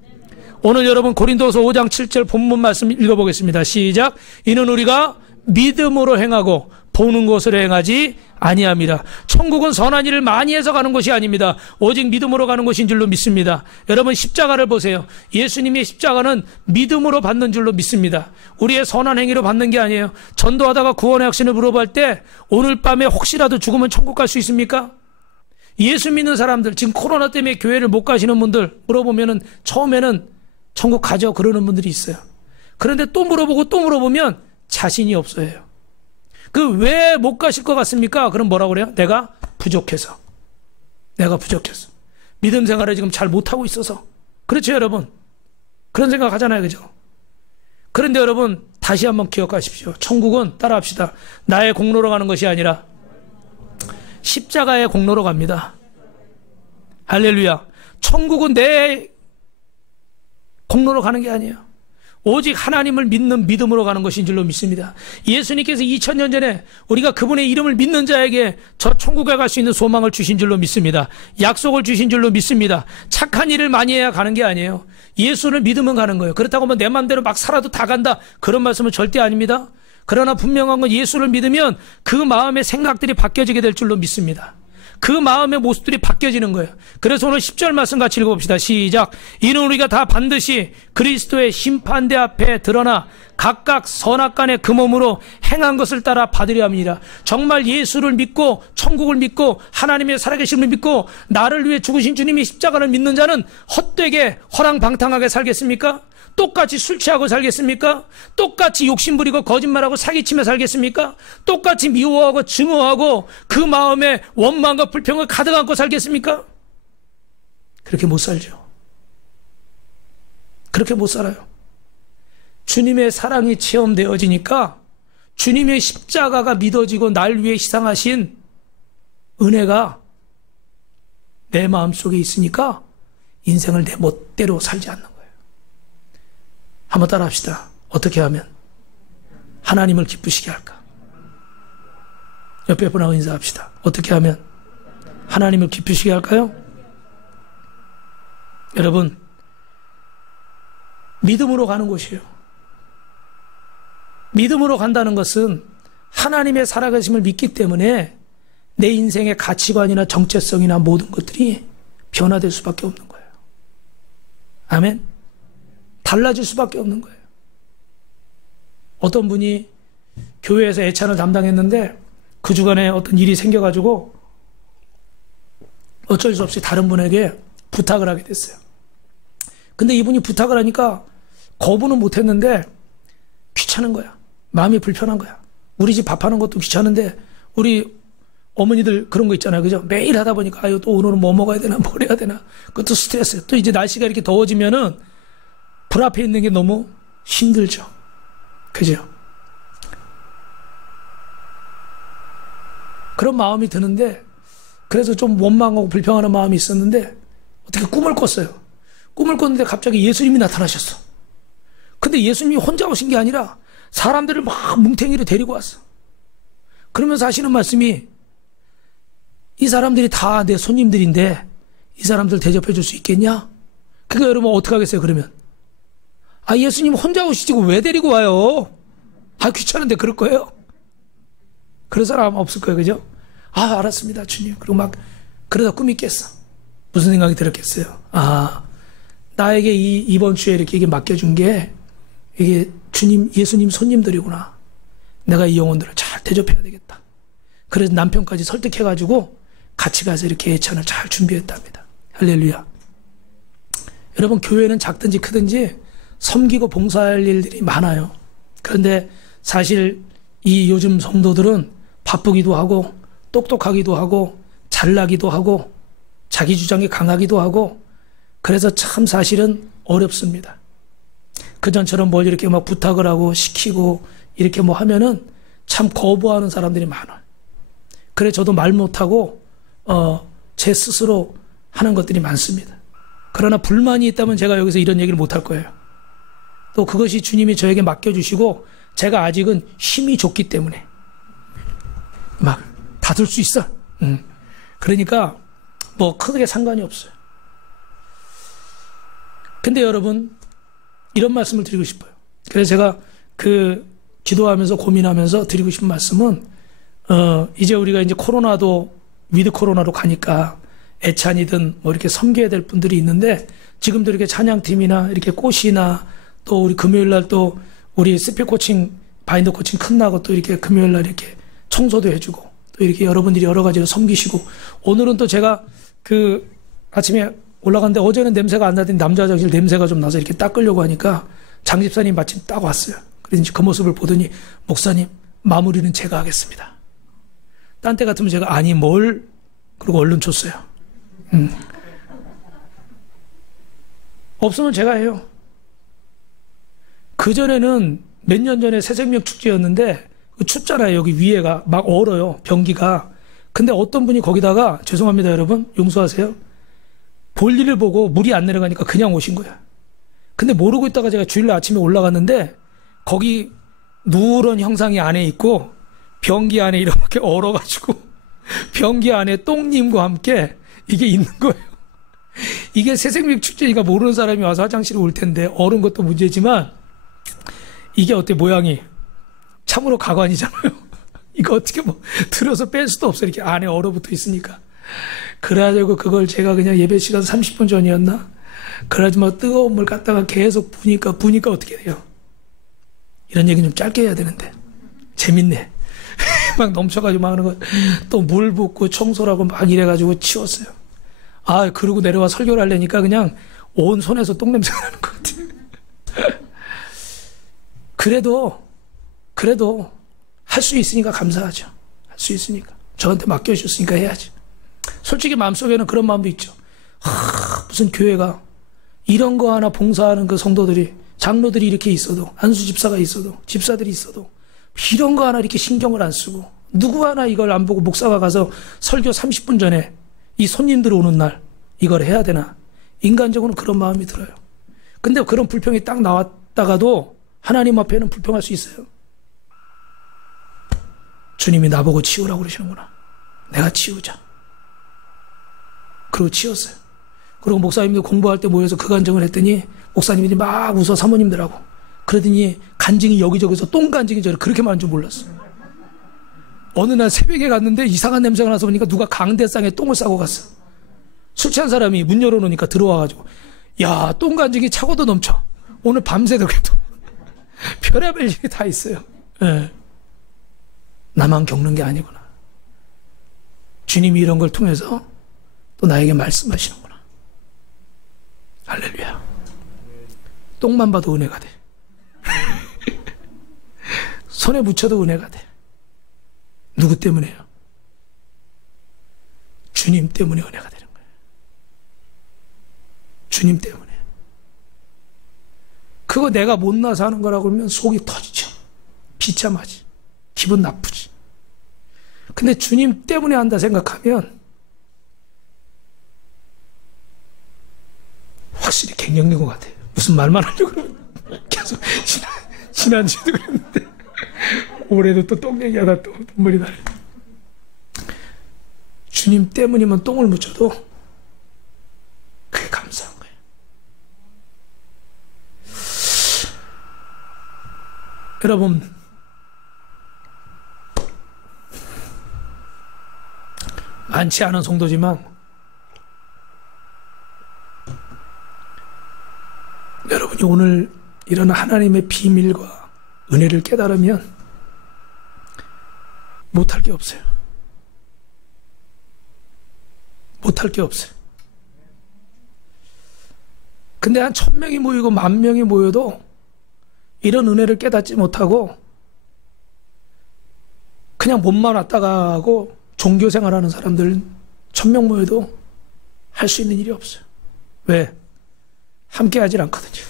오늘 여러분 고린도서 5장 7절 본문 말씀 읽어보겠습니다. 시작. 이는 우리가 믿음으로 행하고 보는 것으로 행하지 아니함이라. 천국은 선한 일을 많이 해서 가는 것이 아닙니다. 오직 믿음으로 가는 것인 줄로 믿습니다. 여러분, 십자가를 보세요. 예수님의 십자가는 믿음으로 받는 줄로 믿습니다. 우리의 선한 행위로 받는 게 아니에요. 전도하다가 구원의 확신을 물어볼 때 오늘 밤에 혹시라도 죽으면 천국 갈 수 있습니까? 예수 믿는 사람들, 지금 코로나 때문에 교회를 못 가시는 분들 물어보면은 처음에는 천국 가죠 그러는 분들이 있어요. 그런데 또 물어보고 또 물어보면 자신이 없어요. 그 왜 못 가실 것 같습니까? 그럼 뭐라고 그래요? 내가 부족해서. 내가 부족해서. 믿음 생활을 지금 잘 못하고 있어서. 그렇죠, 여러분? 그런 생각 하잖아요, 그죠? 그런데 여러분, 다시 한번 기억하십시오. 천국은, 따라합시다, 나의 공로로 가는 것이 아니라 십자가의 공로로 갑니다. 할렐루야. 천국은 내 공로로 가는 게 아니에요. 오직 하나님을 믿는 믿음으로 가는 것인 줄로 믿습니다. 예수님께서 2000년 전에 우리가 그분의 이름을 믿는 자에게 저 천국에 갈 수 있는 소망을 주신 줄로 믿습니다. 약속을 주신 줄로 믿습니다. 착한 일을 많이 해야 가는 게 아니에요. 예수를 믿으면 가는 거예요. 그렇다고 뭐 내 맘대로 막 살아도 다 간다, 그런 말씀은 절대 아닙니다. 그러나 분명한 건 예수를 믿으면 그 마음의 생각들이 바뀌어지게 될 줄로 믿습니다. 그 마음의 모습들이 바뀌어지는 거예요. 그래서 오늘 10절 말씀 같이 읽어봅시다. 시작. 이는 우리가 다 반드시 그리스도의 심판대 앞에 드러나 각각 선악간의 그 몸으로 행한 것을 따라 받으려 합니다. 정말 예수를 믿고 천국을 믿고 하나님의 살아계심을 믿고 나를 위해 죽으신 주님이 십자가를 믿는 자는 헛되게 허랑방탕하게 살겠습니까? 똑같이 술 취하고 살겠습니까? 똑같이 욕심부리고 거짓말하고 사기치며 살겠습니까? 똑같이 미워하고 증오하고 그 마음에 원망과 불평을 가득 안고 살겠습니까? 그렇게 못 살죠. 그렇게 못 살아요. 주님의 사랑이 체험되어지니까 주님의 십자가가 믿어지고 날 위해 희생하신 은혜가 내 마음속에 있으니까 인생을 내 멋대로 살지 않는 거예요. 한번 따라 합시다. 어떻게 하면 하나님을 기쁘시게 할까? 옆에 분하고 인사합시다. 어떻게 하면 하나님을 기쁘시게 할까요? 여러분, 믿음으로 가는 곳이에요. 믿음으로 간다는 것은 하나님의 살아계심을 믿기 때문에 내 인생의 가치관이나 정체성이나 모든 것들이 변화될 수밖에 없는 거예요. 아멘. 달라질 수밖에 없는 거예요. 어떤 분이 교회에서 애찬을 담당했는데 그 주간에 어떤 일이 생겨가지고 어쩔 수 없이 다른 분에게 부탁을 하게 됐어요. 근데 이분이 부탁을 하니까 거부는 못했는데 귀찮은 거야. 마음이 불편한 거야. 우리 집 밥하는 것도 귀찮은데 우리 어머니들 그런 거 있잖아요. 그죠? 매일 하다 보니까 아유 또 오늘은 뭐 먹어야 되나 뭘 해야 되나 그것도 스트레스예요. 또 이제 날씨가 이렇게 더워지면은 불 앞에 있는 게 너무 힘들죠. 그죠? 그런 마음이 드는데 그래서 좀 원망하고 불평하는 마음이 있었는데 어떻게 꿈을 꿨어요. 꿈을 꿨는데 갑자기 예수님이 나타나셨어. 근데 예수님이 혼자 오신 게 아니라 사람들을 막 뭉탱이로 데리고 왔어. 그러면서 하시는 말씀이 이 사람들이 다 내 손님들인데 이 사람들 대접해 줄 수 있겠냐? 그러니까 여러분 어떻게 하겠어요 그러면? 아 예수님 혼자 오시지 왜 데리고 와요? 아 귀찮은데 그럴 거예요? 그런 사람 없을 거예요. 그죠? 아 알았습니다 주님. 그리고 막 그러다 꿈이 깼어. 무슨 생각이 들었겠어요? 아 나에게 이번 주에 이렇게 맡겨준 게 이게 주님, 예수님 손님들이구나. 내가 이 영혼들을 잘 대접해야 되겠다. 그래서 남편까지 설득해가지고 같이 가서 이렇게 예찬을 잘 준비했답니다. 할렐루야. 여러분, 교회는 작든지 크든지 섬기고 봉사할 일들이 많아요. 그런데 사실 이 요즘 성도들은 바쁘기도 하고 똑똑하기도 하고 잘나기도 하고 자기 주장이 강하기도 하고 그래서 참 사실은 어렵습니다. 그전처럼 뭘 이렇게 막 부탁을 하고 시키고 이렇게 뭐 하면은 참 거부하는 사람들이 많아요. 그래 저도 말 못하고 제 스스로 하는 것들이 많습니다. 그러나 불만이 있다면 제가 여기서 이런 얘기를 못할 거예요. 또 그것이 주님이 저에게 맡겨주시고 제가 아직은 힘이 좋기 때문에 막 닫을 수 있어. 그러니까 뭐 크게 상관이 없어요. 근데 여러분 이런 말씀을 드리고 싶어요. 그래서 제가 기도하면서 고민하면서 드리고 싶은 말씀은 이제 우리가 이제 코로나도 위드 코로나로 가니까 애찬이든 뭐 이렇게 섬겨야 될 분들이 있는데 지금도 이렇게 찬양팀이나 이렇게 꽃이나 또 우리 금요일 날 또 우리 스피 코칭 바인더 코칭 끝나고 또 이렇게 금요일 날 이렇게 청소도 해주고 또 이렇게 여러분들이 여러 가지로 섬기시고 오늘은 또 제가 아침에 올라갔는데 어제는 냄새가 안 나더니 남자 화장실 냄새가 좀 나서 이렇게 닦으려고 하니까 장 집사님 마침 딱 왔어요. 그래서 이제 그 모습을 보더니 목사님 마무리는 제가 하겠습니다. 딴 때 같으면 제가 아니 뭘 그러고 얼른 줬어요. 없으면 제가 해요. 그전에는 몇 년 전에 새생명 축제였는데 춥잖아요. 여기 위에가 막 얼어요. 변기가. 근데 어떤 분이 거기다가 죄송합니다 여러분 용서하세요. 볼일을 보고 물이 안 내려가니까 그냥 오신 거야. 근데 모르고 있다가 제가 주일날 아침에 올라갔는데 거기 누런 형상이 안에 있고 변기 안에 이렇게 얼어가지고 변기 안에 똥님과 함께 이게 있는 거예요. 이게 새생명 축제니까 모르는 사람이 와서 화장실에 올 텐데 얼은 것도 문제지만 이게 어때 모양이 참으로 가관이잖아요. 이거 어떻게 뭐 들어서 뺄 수도 없어. 이렇게 안에 얼어붙어 있으니까. 그래가지고 그걸 제가 그냥 예배 시간 30분 전이었나? 그래가지고 막 뜨거운 물 갖다가 계속 부니까 어떻게 돼요? 이런 얘기 좀 짧게 해야 되는데. 재밌네. 막 넘쳐가지고 막 하는 거. 또 물 붓고 청소라고 막 이래가지고 치웠어요. 아, 그러고 내려와 설교를 하려니까 그냥 온 손에서 똥냄새가 나는 것 같아요. 그래도 할 수 있으니까 감사하죠. 할 수 있으니까. 저한테 맡겨주셨으니까 해야지. 솔직히 마음속에는 그런 마음도 있죠. 무슨 교회가 이런 거 하나 봉사하는 그 성도들이, 장로들이 이렇게 있어도, 안수 집사가 있어도, 집사들이 있어도 이런 거 하나 이렇게 신경을 안 쓰고 누구 하나 이걸 안 보고 목사가 가서 설교 30분 전에 이 손님들 오는 날 이걸 해야 되나? 인간적으로는 그런 마음이 들어요. 근데 그런 불평이 딱 나왔다가도 하나님 앞에는 불평할 수 있어요. 주님이 나보고 치우라고 그러시는구나. 내가 치우자. 그리고 치웠어요. 그리고 목사님들 공부할 때 모여서 그 간증을 했더니 목사님들이 막 웃어, 사모님들하고. 그러더니 간증이 여기저기서 똥 간증이 그렇게 많은 줄 몰랐어. 어느 날 새벽에 갔는데 이상한 냄새가 나서 보니까 누가 강대상에 똥을 싸고 갔어. 술 취한 사람이 문 열어놓으니까 들어와가지고, 야, 똥 간증이 차고도 넘쳐. 오늘 밤새도록 해도 별의별 일이 다 있어요. 네. 나만 겪는 게 아니구나. 주님이 이런 걸 통해서 또 나에게 말씀하시는구나. 할렐루야. 똥만 봐도 은혜가 돼. 손에 묻혀도 은혜가 돼. 누구 때문에요? 주님 때문에 은혜가 되는 거예요. 주님 때문에. 그거 내가 못나서 하는 거라고 그러면 속이 터지죠. 비참하지. 기분 나쁘지. 근데 주님 때문에 한다 생각하면 확실히 갱년인 것 같아요. 무슨 말만 하려고 그러면 계속 지난주에도 그랬는데 올해도 또 똥 얘기하다 또 눈물이 나요. 주님 때문이면 똥을 묻혀도 그게 감사한 거예요. 여러분, 많지 않은 성도지만 여러분이 오늘 이런 하나님의 비밀과 은혜를 깨달으면 못할 게 없어요. 못할 게 없어요. 근데 한 1000명이 모이고 10,000명이 모여도 이런 은혜를 깨닫지 못하고 그냥 몸만 왔다가 하고 종교 생활하는 사람들 1000명 모여도 할 수 있는 일이 없어요. 왜? 함께 하질 않거든요.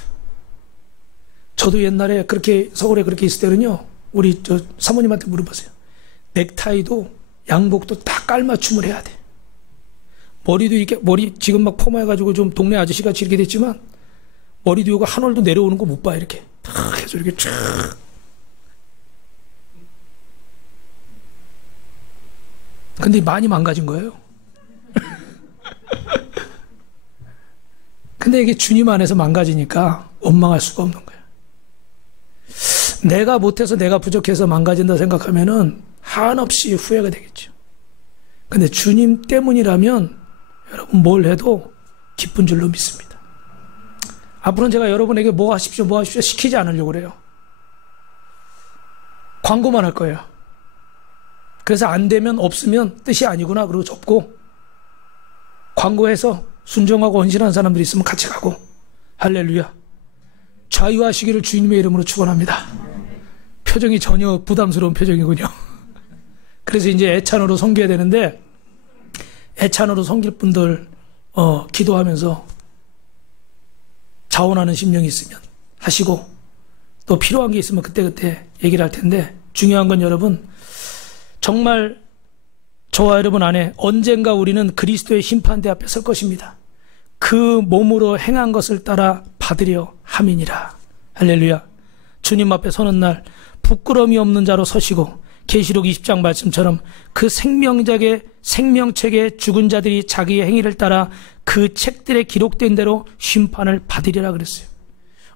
저도 옛날에 그렇게 서울에 그렇게 있을 때는요, 우리 저 사모님한테 물어보세요. 넥타이도 양복도 다 깔맞춤을 해야 돼. 머리도 이렇게, 머리 지금 막 포마해가지고 좀 동네 아저씨같이 이렇게 됐지만 머리도 이거 한 올도 내려오는 거 못 봐. 이렇게 탁 해서 이렇게 쫙. 근데 많이 망가진 거예요. 근데 이게 주님 안에서 망가지니까 원망할 수가 없는 거예요. 내가 못해서 내가 부족해서 망가진다 생각하면은 한없이 후회가 되겠죠. 근데 주님 때문이라면 여러분 뭘 해도 기쁜 줄로 믿습니다. 앞으로는 제가 여러분에게 뭐 하십시오 시키지 않으려고 그래요. 광고만 할 거예요. 그래서 안 되면 없으면 뜻이 아니구나 그러고 접고, 광고해서 순종하고 헌신한 사람들이 있으면 같이 가고. 할렐루야. 자유하시기를 주님의 이름으로 축원합니다. 표정이 전혀 부담스러운 표정이군요. 그래서 이제 애찬으로 섬겨야 되는데, 애찬으로 섬길 분들 기도하면서 자원하는 심령이 있으면 하시고, 또 필요한 게 있으면 그때그때 얘기를 할 텐데, 중요한 건 여러분, 정말 저와 여러분 안에 언젠가 우리는 그리스도의 심판대 앞에 설 것입니다. 그 몸으로 행한 것을 따라 받으려 함이니라. 할렐루야. 주님 앞에 서는 날 부끄러움이 없는 자로 서시고, 계시록 20장 말씀처럼 그 생명책에 죽은 자들이 자기의 행위를 따라 그 책들에 기록된 대로 심판을 받으리라 그랬어요.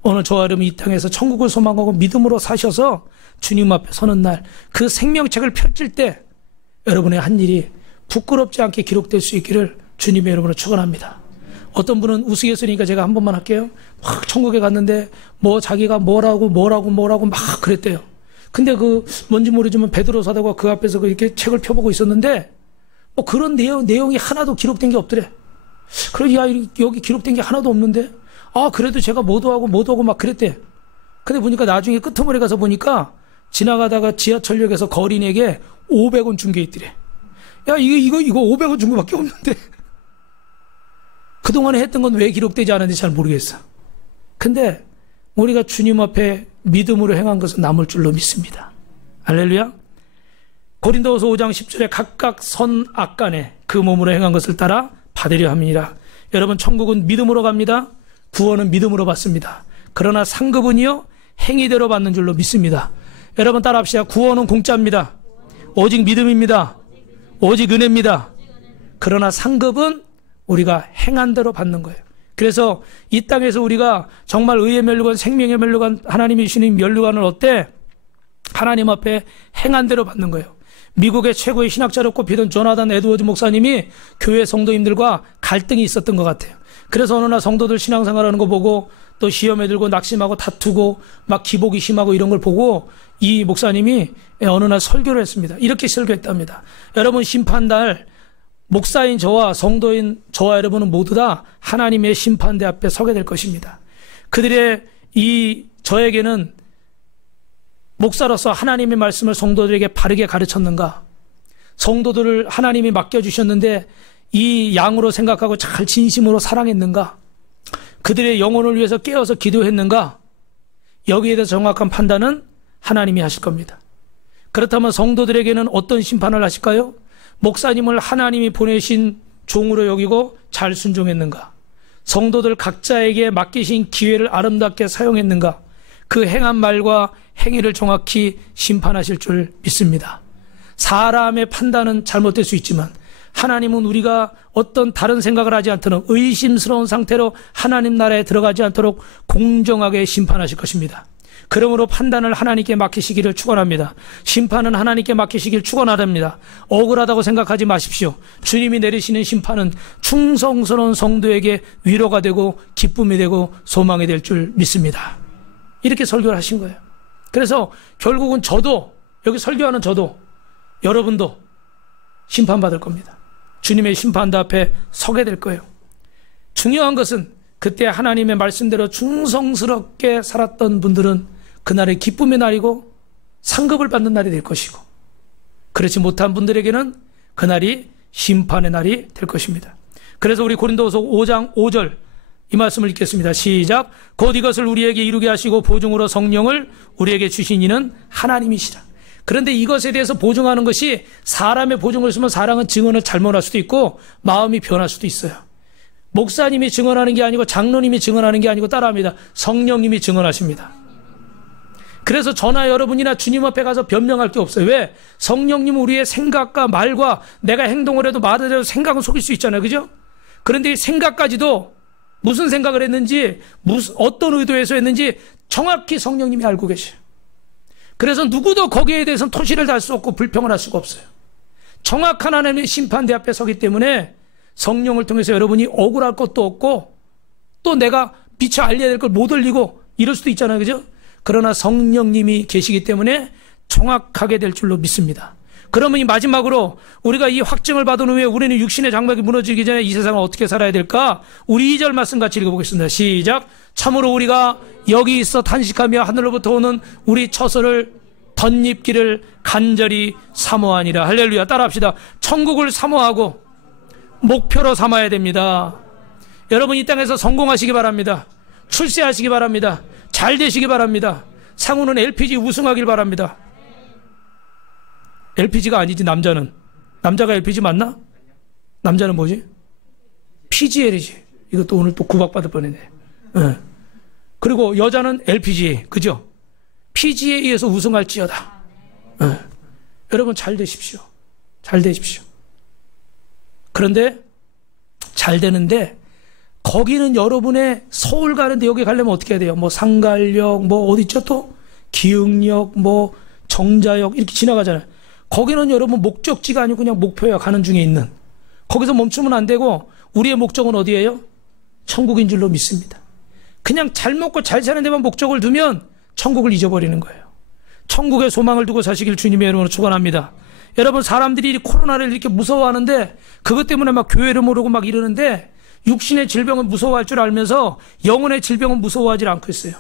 오늘 저와 여러분 이 땅에서 천국을 소망하고 믿음으로 사셔서 주님 앞에 서는 날 그 생명책을 펼칠 때 여러분의 한 일이 부끄럽지 않게 기록될 수 있기를 주님의 이름으로 축원합니다. 어떤 분은 우스갯소리니까 제가 한 번만 할게요. 막 천국에 갔는데 뭐 자기가 뭐라고 막 그랬대요. 근데 그 뭔지 모르지만 베드로 사도가 그 앞에서 이렇게 책을 펴보고 있었는데 뭐 그런 내용이 하나도 기록된 게 없더래. 그래, 야, 여기 기록된 게 하나도 없는데? 아, 그래도 제가 뭐도 하고 막 그랬대. 근데 보니까 나중에 끄트머리 가서 보니까 지나가다가 지하철역에서 거린에게 500원 준 게 있더래. 야, 이거 500원 준 거밖에 없는데. 그동안에 했던 건 왜 기록되지 않았는지 잘 모르겠어. 근데 우리가 주님 앞에 믿음으로 행한 것은 남을 줄로 믿습니다. 할렐루야. 고린도후서 5장 10절에 각각 선 악간에 그 몸으로 행한 것을 따라 받으려 함이니라. 여러분, 천국은 믿음으로 갑니다. 구원은 믿음으로 받습니다. 그러나 상급은요, 행위대로 받는 줄로 믿습니다. 여러분 따라합시다. 구원은 공짜입니다. 오직 믿음입니다. 오직 은혜입니다. 그러나 상급은 우리가 행한 대로 받는 거예요. 그래서 이 땅에서 우리가 정말 의의 면류관, 생명의 면류관, 하나님이 주시는 면류관을 어때? 하나님 앞에 행한 대로 받는 거예요. 미국의 최고의 신학자로 꼽히던 조나단 에드워즈 목사님이 교회 성도님들과 갈등이 있었던 것 같아요. 그래서 어느 날 성도들 신앙생활하는 거 보고 또 시험에 들고 낙심하고 다투고 막 기복이 심하고 이런 걸 보고 이 목사님이 어느 날 설교를 했습니다. 이렇게 설교했답니다. 여러분, 심판날 목사인 저와 성도인 저와 여러분은 모두 다 하나님의 심판대 앞에 서게 될 것입니다. 그들의 저에게는 목사로서 하나님의 말씀을 성도들에게 바르게 가르쳤는가? 성도들을 하나님이 맡겨주셨는데 이 양으로 생각하고 잘 진심으로 사랑했는가? 그들의 영혼을 위해서 깨어서 기도했는가? 여기에 대해서 정확한 판단은 하나님이 하실 겁니다. 그렇다면 성도들에게는 어떤 심판을 하실까요? 목사님을 하나님이 보내신 종으로 여기고 잘 순종했는가? 성도들 각자에게 맡기신 기회를 아름답게 사용했는가? 그 행한 말과 행위를 정확히 심판하실 줄 믿습니다. 사람의 판단은 잘못될 수 있지만 하나님은 우리가 어떤 다른 생각을 하지 않도록 의심스러운 상태로 하나님 나라에 들어가지 않도록 공정하게 심판하실 것입니다. 그러므로 판단을 하나님께 맡기시기를 축원합니다. 심판은 하나님께 맡기시길 축원하랍니다. 억울하다고 생각하지 마십시오. 주님이 내리시는 심판은 충성스러운 성도에게 위로가 되고 기쁨이 되고 소망이 될 줄 믿습니다. 이렇게 설교를 하신 거예요. 그래서 결국은 저도, 여기 설교하는 저도, 여러분도 심판받을 겁니다. 주님의 심판대 앞에 서게 될 거예요. 중요한 것은 그때 하나님의 말씀대로 충성스럽게 살았던 분들은 그날의 기쁨의 날이고 상급을 받는 날이 될 것이고, 그렇지 못한 분들에게는 그날이 심판의 날이 될 것입니다. 그래서 우리 고린도후서 5장 5절 이 말씀을 읽겠습니다. 시작. 곧 이것을 우리에게 이루게 하시고 보증으로 성령을 우리에게 주신 이는 하나님이시라. 그런데 이것에 대해서 보증하는 것이 사람의 보증을 쓰면 사람은 증언을 잘못할 수도 있고 마음이 변할 수도 있어요. 목사님이 증언하는 게 아니고 장로님이 증언하는 게 아니고 따라합니다. 성령님이 증언하십니다. 그래서 저나 여러분이나 주님 앞에 가서 변명할 게 없어요. 왜? 성령님은 우리의 생각과 말과 내가 행동을 해도 말을 해도 생각은 속일 수 있잖아요. 그죠? 그런데 이 생각까지도 무슨 생각을 했는지, 어떤 의도에서 했는지 정확히 성령님이 알고 계셔요. 그래서 누구도 거기에 대해서는 토시를 달 수 없고 불평을 할 수가 없어요. 정확한 하나님의 심판대 앞에 서기 때문에 성령을 통해서 여러분이 억울할 것도 없고 또 내가 미처 알려야 될 걸 못 알리고 이럴 수도 있잖아요. 그죠? 그러나 성령님이 계시기 때문에 정확하게 될 줄로 믿습니다. 그러면 이 마지막으로 우리가 이 확증을 받은 후에 우리는 육신의 장막이 무너지기 전에 이 세상을 어떻게 살아야 될까? 우리 2절 말씀 같이 읽어보겠습니다. 시작. 참으로 우리가 여기 있어 탄식하며 하늘로부터 오는 우리 처소를 덧입기를 간절히 사모하니라. 할렐루야. 따라합시다. 천국을 사모하고 목표로 삼아야 됩니다. 여러분 이 땅에서 성공하시기 바랍니다. 출세하시기 바랍니다. 잘 되시기 바랍니다. 상우는 LPG 우승하길 바랍니다. LPG가 아니지. 남자가 LPG 맞나? 남자는 뭐지? PGL이지. 이것도 오늘 또 구박받을 뻔했네. 네. 그리고 여자는 LPG, 그죠? PG에 의해서 우승할지어다. 네. 여러분 잘 되십시오. 잘 되십시오. 그런데 잘 되는데 거기는 여러분의 서울 가는데 여기 가려면 어떻게 해야 돼요? 뭐 상갈역, 뭐 어디 있죠? 또 기흥역, 뭐 정자역 이렇게 지나가잖아요. 거기는 여러분 목적지가 아니고 그냥 목표야. 가는 중에 있는. 거기서 멈추면 안 되고 우리의 목적은 어디예요? 천국인 줄로 믿습니다. 그냥 잘 먹고 잘 사는 데만 목적을 두면 천국을 잊어버리는 거예요. 천국의 소망을 두고 사시길 주님의 이름으로 축원합니다. 여러분, 사람들이 코로나를 이렇게 무서워하는데 그것 때문에 막 교회를 모르고 막 이러는데, 육신의 질병은 무서워할 줄 알면서 영혼의 질병은 무서워하지 않고 있어요.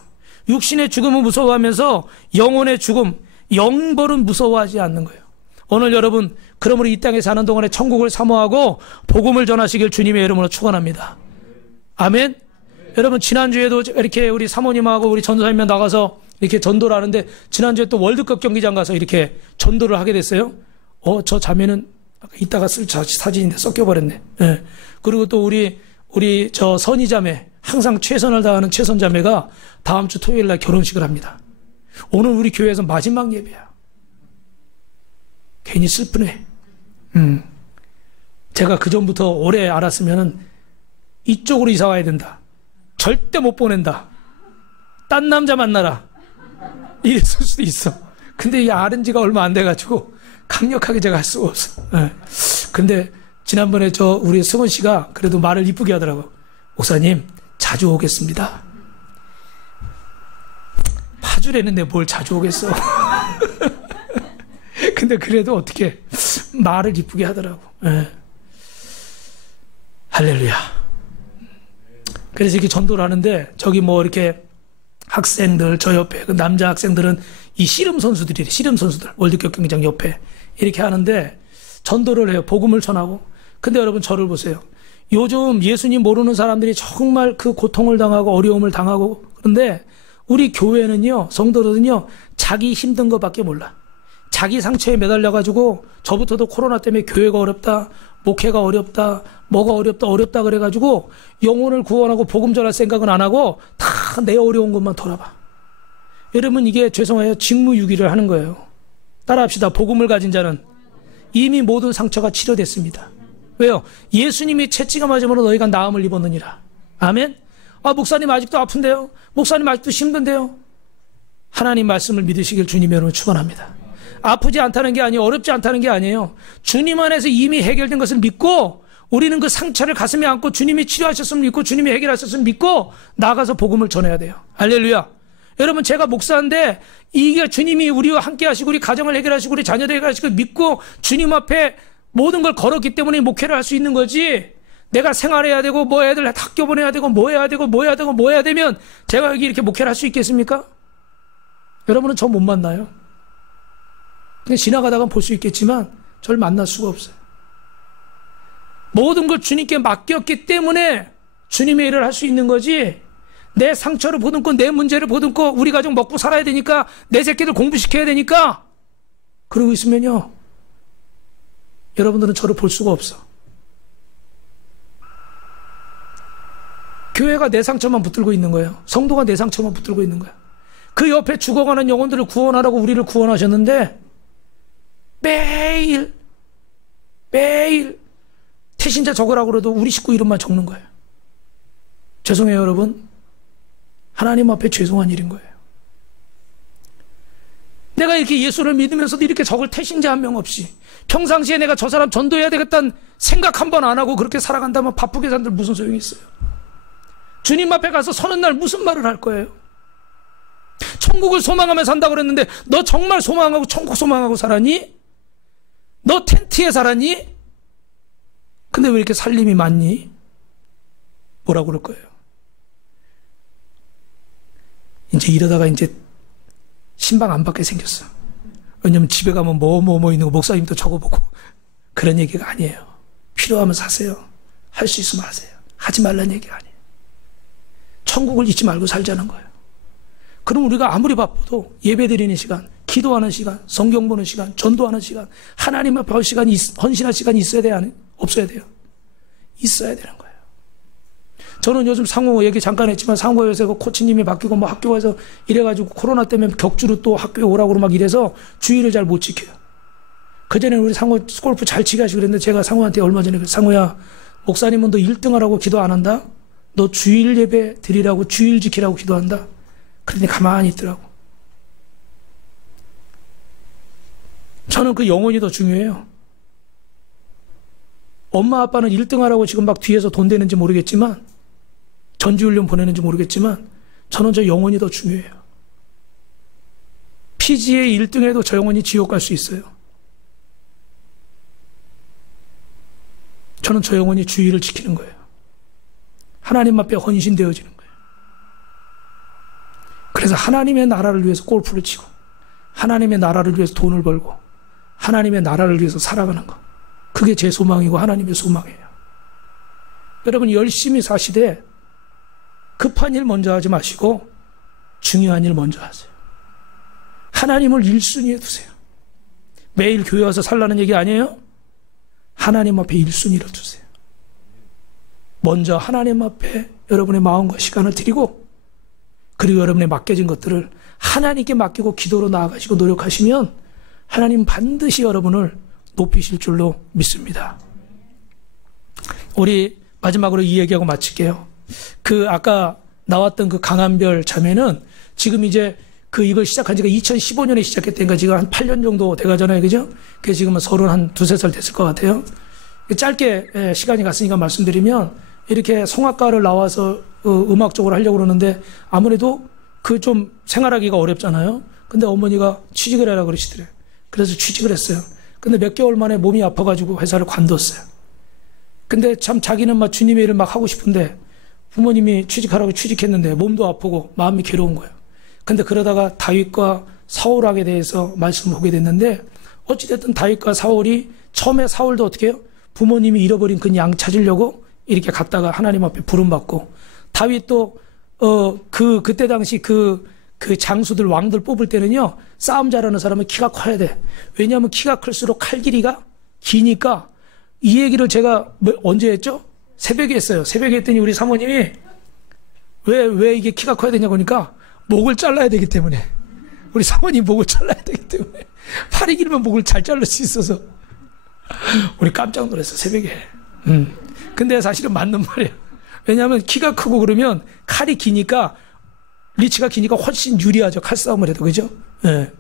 육신의 죽음은 무서워하면서 영혼의 죽음, 영벌은 무서워하지 않는 거예요. 오늘 여러분, 그러므로 이 땅에 사는 동안에 천국을 사모하고 복음을 전하시길 주님의 이름으로 축원합니다. 아멘. 여러분, 지난주에도 이렇게 우리 사모님하고 우리 전도사님이 나가서 이렇게 전도를 하는데, 지난주에 또 월드컵 경기장 가서 이렇게 전도를 하게 됐어요. 저 자매는 이따가 쓸 사진인데 섞여버렸네. 예. 그리고 또 우리 저 선희 자매, 항상 최선을 다하는 최선 자매가 다음 주 토요일 날 결혼식을 합니다. 오늘 우리 교회에서 마지막 예배야. 괜히 슬프네. 제가 그전부터 오래 알았으면은 이쪽으로 이사 와야 된다. 절대 못 보낸다. 딴 남자 만나라. 이랬을 수도 있어. 근데 이 아는 지가 얼마 안 돼가지고 강력하게 제가 할 수가 없어. 네. 근데 지난번에 우리 승원 씨가 그래도 말을 이쁘게 하더라고. 목사님, 자주 오겠습니다. 파주래는데 뭘 자주 오겠어. 근데 그래도 어떻게 말을 이쁘게 하더라고. 네. 할렐루야. 그래서 이렇게 전도를 하는데, 저기 뭐 이렇게 학생들, 저 옆에 그 남자 학생들은 이 씨름 선수들이래. 씨름 선수들. 월드컵 경기장 옆에 이렇게 하는데 전도를 해요. 복음을 전하고. 근데 여러분, 저를 보세요. 요즘 예수님 모르는 사람들이 정말 그 고통을 당하고 어려움을 당하고, 그런데 우리 교회는요, 성도들은요, 자기 힘든 것밖에 몰라. 자기 상처에 매달려가지고 저부터도 코로나 때문에 교회가 어렵다, 목회가 어렵다, 뭐가 어렵다 그래가지고 영혼을 구원하고 복음 전할 생각은 안 하고 다 내 어려운 것만 돌아봐. 여러분, 이게 죄송해요, 직무유기를 하는 거예요. 따라합시다. 복음을 가진 자는 이미 모든 상처가 치료됐습니다. 왜요? 예수님이 채찍을 맞음으로 너희가 나음을 입었느니라. 아멘. 목사님 아직도 아픈데요? 목사님 아직도 힘든데요? 하나님 말씀을 믿으시길 주님의 이름으로 축원합니다. 아프지 않다는 게 아니에요. 어렵지 않다는 게 아니에요. 주님 안에서 이미 해결된 것을 믿고, 우리는 그 상처를 가슴에 안고 주님이 치료하셨음을 믿고 주님이 해결하셨음을 믿고 나가서 복음을 전해야 돼요. 할렐루야. 여러분, 제가 목사인데 이게 주님이 우리와 함께 하시고 우리 가정을 해결하시고 우리 자녀들 해결하시고 믿고 주님 앞에 모든 걸 걸었기 때문에 목회를 할 수 있는 거지, 내가 생활해야 되고 뭐 애들 학교 보내야 되고 뭐 해야 되고 뭐 해야 되고 뭐 해야 되면 제가 여기 이렇게 목회를 할 수 있겠습니까? 여러분은 저 못 만나요. 그냥 지나가다가 볼 수 있겠지만 저를 만날 수가 없어요. 모든 걸 주님께 맡겼기 때문에 주님의 일을 할 수 있는 거지, 내 상처를 보듬고 내 문제를 보듬고 우리 가족 먹고 살아야 되니까 내 새끼들 공부시켜야 되니까 그러고 있으면요, 여러분들은 저를 볼 수가 없어. 교회가 내 상처만 붙들고 있는 거예요. 성도가 내 상처만 붙들고 있는 거야. 그 옆에 죽어가는 영혼들을 구원하라고 우리를 구원하셨는데 매일 태신자 적으라고 그래도 우리 식구 이름만 적는 거예요. 죄송해요, 여러분. 하나님 앞에 죄송한 일인 거예요. 내가 이렇게 예수를 믿으면서도 이렇게 적을 태신자 한 명 없이 평상시에 내가 저 사람 전도해야 되겠다는 생각 한 번 안 하고 그렇게 살아간다면 바쁘게 산들 무슨 소용이 있어요? 주님 앞에 가서 서는 날 무슨 말을 할 거예요? 천국을 소망하며 산다고 그랬는데 너 정말 소망하고 천국 소망하고 살았니? 너 텐트에 살았니? 근데 왜 이렇게 살림이 많니? 뭐라고 그럴 거예요? 이제 이러다가 이제 신방 안 받게 생겼어. 왜냐면 집에 가면 뭐 있는 거 목사님도 적어보고. 그런 얘기가 아니에요. 필요하면 사세요. 할 수 있으면 하세요. 하지 말라는 얘기가 아니에요. 천국을 잊지 말고 살자는 거예요. 그럼 우리가 아무리 바빠도 예배 드리는 시간, 기도하는 시간, 성경 보는 시간, 전도하는 시간, 하나님 앞에 할 시간이, 헌신할 시간이 있어야 돼요? 없어야 돼요? 있어야 되는 거예요. 저는 요즘 상호 얘기 잠깐 했지만 상호 요새 그 코치님이 바뀌고 뭐 학교 가서 이래가지고 코로나 때문에 격주로 또 학교에 오라고 막 이래서 주의를 잘 못 지켜요. 그전에는 우리 상호 골프 잘 치게 하시고 그랬는데 제가 상호한테 얼마 전에 상호야, 목사님은 너 1등 하라고 기도 안 한다? 너 주일 예배 드리라고 주일 지키라고 기도한다? 그런데 가만히 있더라고. 저는 그 영혼이 더 중요해요. 엄마 아빠는 1등 하라고 지금 막 뒤에서 돈 되는지 모르겠지만, 전지훈련 보내는지 모르겠지만, 저는 저 영혼이 더 중요해요. PGA 1등 해도 저 영혼이 지옥 갈 수 있어요. 저는 저 영혼이 주의를 지키는 거예요. 하나님 앞에 헌신되어지는 거예요. 그래서 하나님의 나라를 위해서 골프를 치고, 하나님의 나라를 위해서 돈을 벌고, 하나님의 나라를 위해서 살아가는 것. 그게 제 소망이고 하나님의 소망이에요. 여러분 열심히 사시되 급한 일 먼저 하지 마시고 중요한 일 먼저 하세요. 하나님을 1순위에 두세요. 매일 교회 와서 살라는 얘기 아니에요? 하나님 앞에 1순위를 두세요. 먼저 하나님 앞에 여러분의 마음과 시간을 드리고, 그리고 여러분의 맡겨진 것들을 하나님께 맡기고 기도로 나아가시고 노력하시면 하나님 반드시 여러분을 높이실 줄로 믿습니다. 우리 마지막으로 이 얘기하고 마칠게요. 아까 나왔던 그 강한별 자매는 지금 이제 이걸 시작한 지가 2015년에 시작했다니까 지금 한 8년 정도 돼가잖아요. 그죠? 그게 지금은 32살 됐을 것 같아요. 짧게 시간이 갔으니까 말씀드리면, 이렇게 성악가를 나와서 음악 쪽으로 하려고 그러는데 아무래도 좀 생활하기가 어렵잖아요. 근데 어머니가 취직을 해라 그러시더래요. 그래서 취직을 했어요. 근데 몇 개월 만에 몸이 아파가지고 회사를 관뒀어요. 근데 참 자기는 막 주님의 일을 막 하고 싶은데 부모님이 취직하라고 취직했는데 몸도 아프고 마음이 괴로운 거예요. 근데 그러다가 다윗과 사울에게 대해서 말씀을 보게 됐는데, 어찌됐든 다윗과 사울이 처음에 사울도 어떻게 해요? 부모님이 잃어버린 그 양 찾으려고 이렇게 갔다가 하나님 앞에 부름받고, 다윗도 그때 당시 그 장수들 왕들 뽑을 때는요, 싸움 잘하는 사람은 키가 커야 돼. 왜냐하면 키가 클수록 칼 길이가 기니까. 이 얘기를 제가 언제 했죠? 새벽에 했어요. 새벽에 했더니 우리 사모님이 왜 이게 키가 커야 되냐고 하니까 목을 잘라야 되기 때문에. 우리 사모님 목을 잘라야 되기 때문에. 팔이 길면 목을 잘 자를 수 있어서. 우리 깜짝 놀랐어, 새벽에. 근데 사실은 맞는 말이에요. 왜냐하면 키가 크고 그러면 칼이 기니까, 리치가 기니까 훨씬 유리하죠. 칼싸움을 해도. 그죠? 예.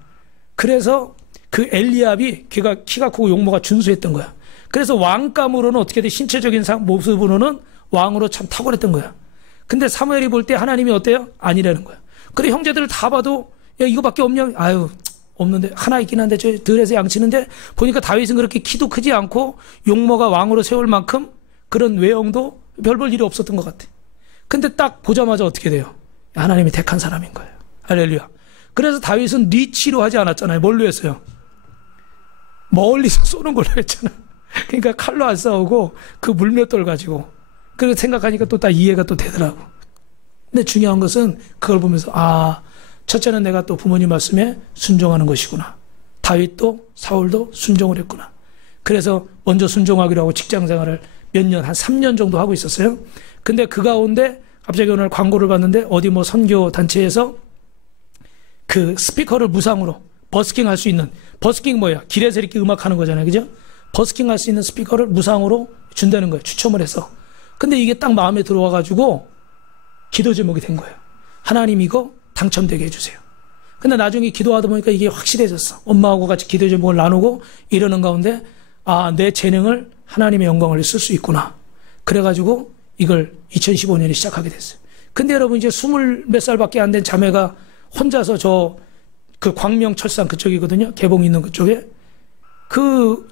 그래서 그 엘리압이 키가 크고 용모가 준수했던 거야. 그래서 왕감으로는 어떻게 돼? 신체적인 모습으로는 왕으로 참 탁월했던 거야. 근데 사무엘이 볼 때 하나님이 어때요? 아니라는 거야. 그래 형제들을 다 봐도 야 이거밖에 없냐? 아유 없는데 하나 있긴 한데 저 들에서 양치는데 보니까 다윗은 그렇게 키도 크지 않고 용모가 왕으로 세울 만큼 그런 외형도 별 볼 일이 없었던 것 같아. 근데 딱 보자마자 어떻게 돼요? 하나님이 택한 사람인 거예요. 할렐루야. 그래서 다윗은 리치로 하지 않았잖아요. 뭘로 했어요? 멀리서 쏘는 걸로 했잖아. 그러니까 칼로 안 싸우고 그 물맷돌 가지고. 그렇게 생각하니까 또 딱 이해가 또 되더라고. 근데 중요한 것은 그걸 보면서 첫째는 내가 또 부모님 말씀에 순종하는 것이구나. 다윗도 사울도 순종을 했구나. 그래서 먼저 순종하기로 하고 직장 생활을 몇 년, 한 3년 정도 하고 있었어요. 근데 그 가운데 갑자기 오늘 광고를 봤는데 어디 뭐 선교 단체에서 그 스피커를 무상으로 버스킹 할 수 있는, 버스킹 뭐야? 길에서 이렇게 음악하는 거잖아요. 그죠? 버스킹 할 수 있는 스피커를 무상으로 준다는 거예요. 추첨을 해서. 근데 이게 딱 마음에 들어와가지고 기도 제목이 된 거예요. 하나님 이거 당첨되게 해주세요. 근데 나중에 기도하다 보니까 이게 확실해졌어. 엄마하고 같이 기도 제목을 나누고 이러는 가운데 내 재능을 하나님의 영광을 위해 쓸 수 있구나. 그래가지고 이걸 2015년에 시작하게 됐어요. 근데 여러분 이제 20몇 살밖에 안 된 자매가 혼자서 그 광명철산 그쪽이거든요. 개봉 있는 그쪽에.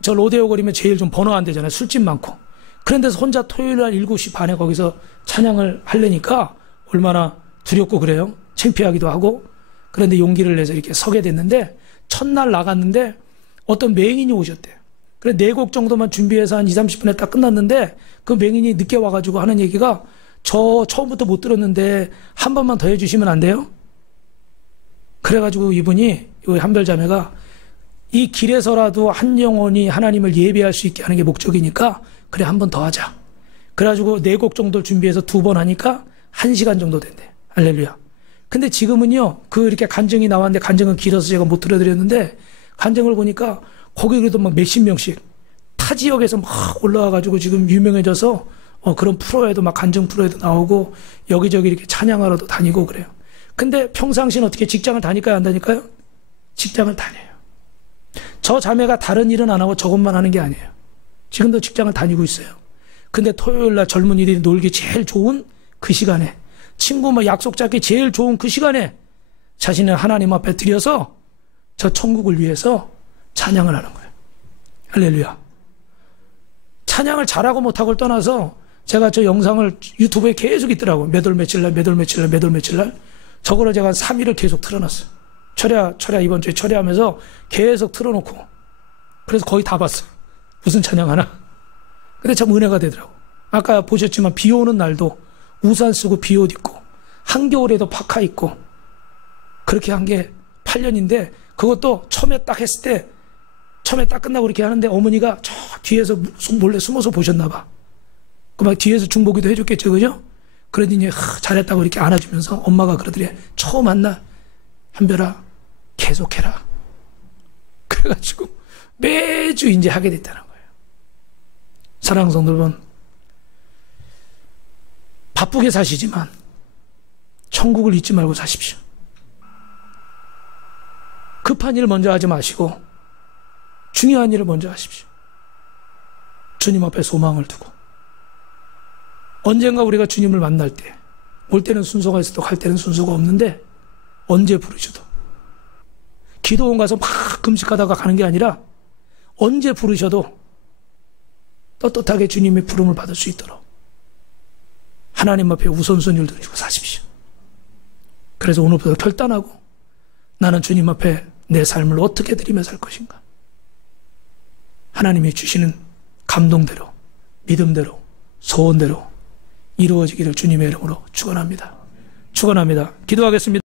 저 로데오 거리면 제일 좀 번호 안 되잖아요. 술집 많고. 그런 데서 혼자 토요일 날 7시 반에 거기서 찬양을 하려니까 얼마나 두렵고 그래요. 창피하기도 하고. 그런데 용기를 내서 이렇게 서게 됐는데 첫날 나갔는데 어떤 맹인이 오셨대요. 그래 4곡 정도만 준비해서 한 20-30분에 딱 끝났는데 그 맹인이 늦게 와가지고 하는 얘기가 저 처음부터 못 들었는데 한 번만 더 해주시면 안 돼요? 그래가지고 이분이 한별자매가 이 길에서라도 한 영혼이 하나님을 예배할 수 있게 하는 게 목적이니까 그래 한 번 더 하자. 그래가지고 4곡 정도 준비해서 2번 하니까 1시간 정도 된대. 할렐루야. 근데 지금은요 이렇게 간증이 나왔는데 간증은 길어서 제가 못 들어드렸는데 간증을 보니까 거기 그래도 막 몇십 명씩 타 지역에서 막 올라와가지고 지금 유명해져서 그런 프로에도 막 간증 프로에도 나오고 여기저기 이렇게 찬양하러도 다니고 그래요. 근데 평상시는 어떻게 직장을 다닐까요? 안 다닐까요? 직장을 다녀요. 저 자매가 다른 일은 안 하고 저것만 하는 게 아니에요. 지금도 직장을 다니고 있어요. 근데 토요일 날 젊은이들이 놀기 제일 좋은 그 시간에, 친구 뭐 약속 잡기 제일 좋은 그 시간에 자신을 하나님 앞에 드려서 저 천국을 위해서 찬양을 하는 거예요. 할렐루야. 찬양을 잘하고 못하고를 떠나서 제가 저 영상을 유튜브에 계속 있더라고요. 몇 월 며칠 날, 몇 월 며칠 날, 몇 월 며칠 날. 저거를 제가 3일을 계속 틀어놨어요. 철야 이번 주에 철야하면서 계속 틀어놓고. 그래서 거의 다 봤어요. 무슨 찬양 하나. 근데 참 은혜가 되더라고. 아까 보셨지만 비 오는 날도 우산 쓰고 비옷 입고 한겨울에도 파카 입고 그렇게 한 게 8년인데 그것도 처음에 딱 했을 때 처음에 딱 끝나고 이렇게 하는데 어머니가 저 뒤에서 몰래 숨어서 보셨나 봐. 그 막 뒤에서 중보기도 해줬겠죠, 그죠? 그러더니 이제 잘했다고 이렇게 안아주면서 엄마가 그러더래. 처음 만나 한별아 계속해라. 그래가지고 매주 이제 하게 됐다는 거예요. 사랑하는 성도 여러분, 바쁘게 사시지만 천국을 잊지 말고 사십시오. 급한 일을 먼저 하지 마시고 중요한 일을 먼저 하십시오. 주님 앞에 소망을 두고 언젠가 우리가 주님을 만날 때 올 때는 순서가 있어도 갈 때는 순서가 없는데 언제 부르셔도 기도원 가서 막 금식하다가 가는 게 아니라 언제 부르셔도 떳떳하게 주님의 부름을 받을 수 있도록 하나님 앞에 우선순위를 두고 사십시오. 그래서 오늘부터 결단하고 나는 주님 앞에 내 삶을 어떻게 드리며 살 것인가. 하나님이 주시는 감동대로, 믿음대로, 소원대로 이루어지기를 주님의 이름으로 축원합니다. 축원합니다. 기도하겠습니다.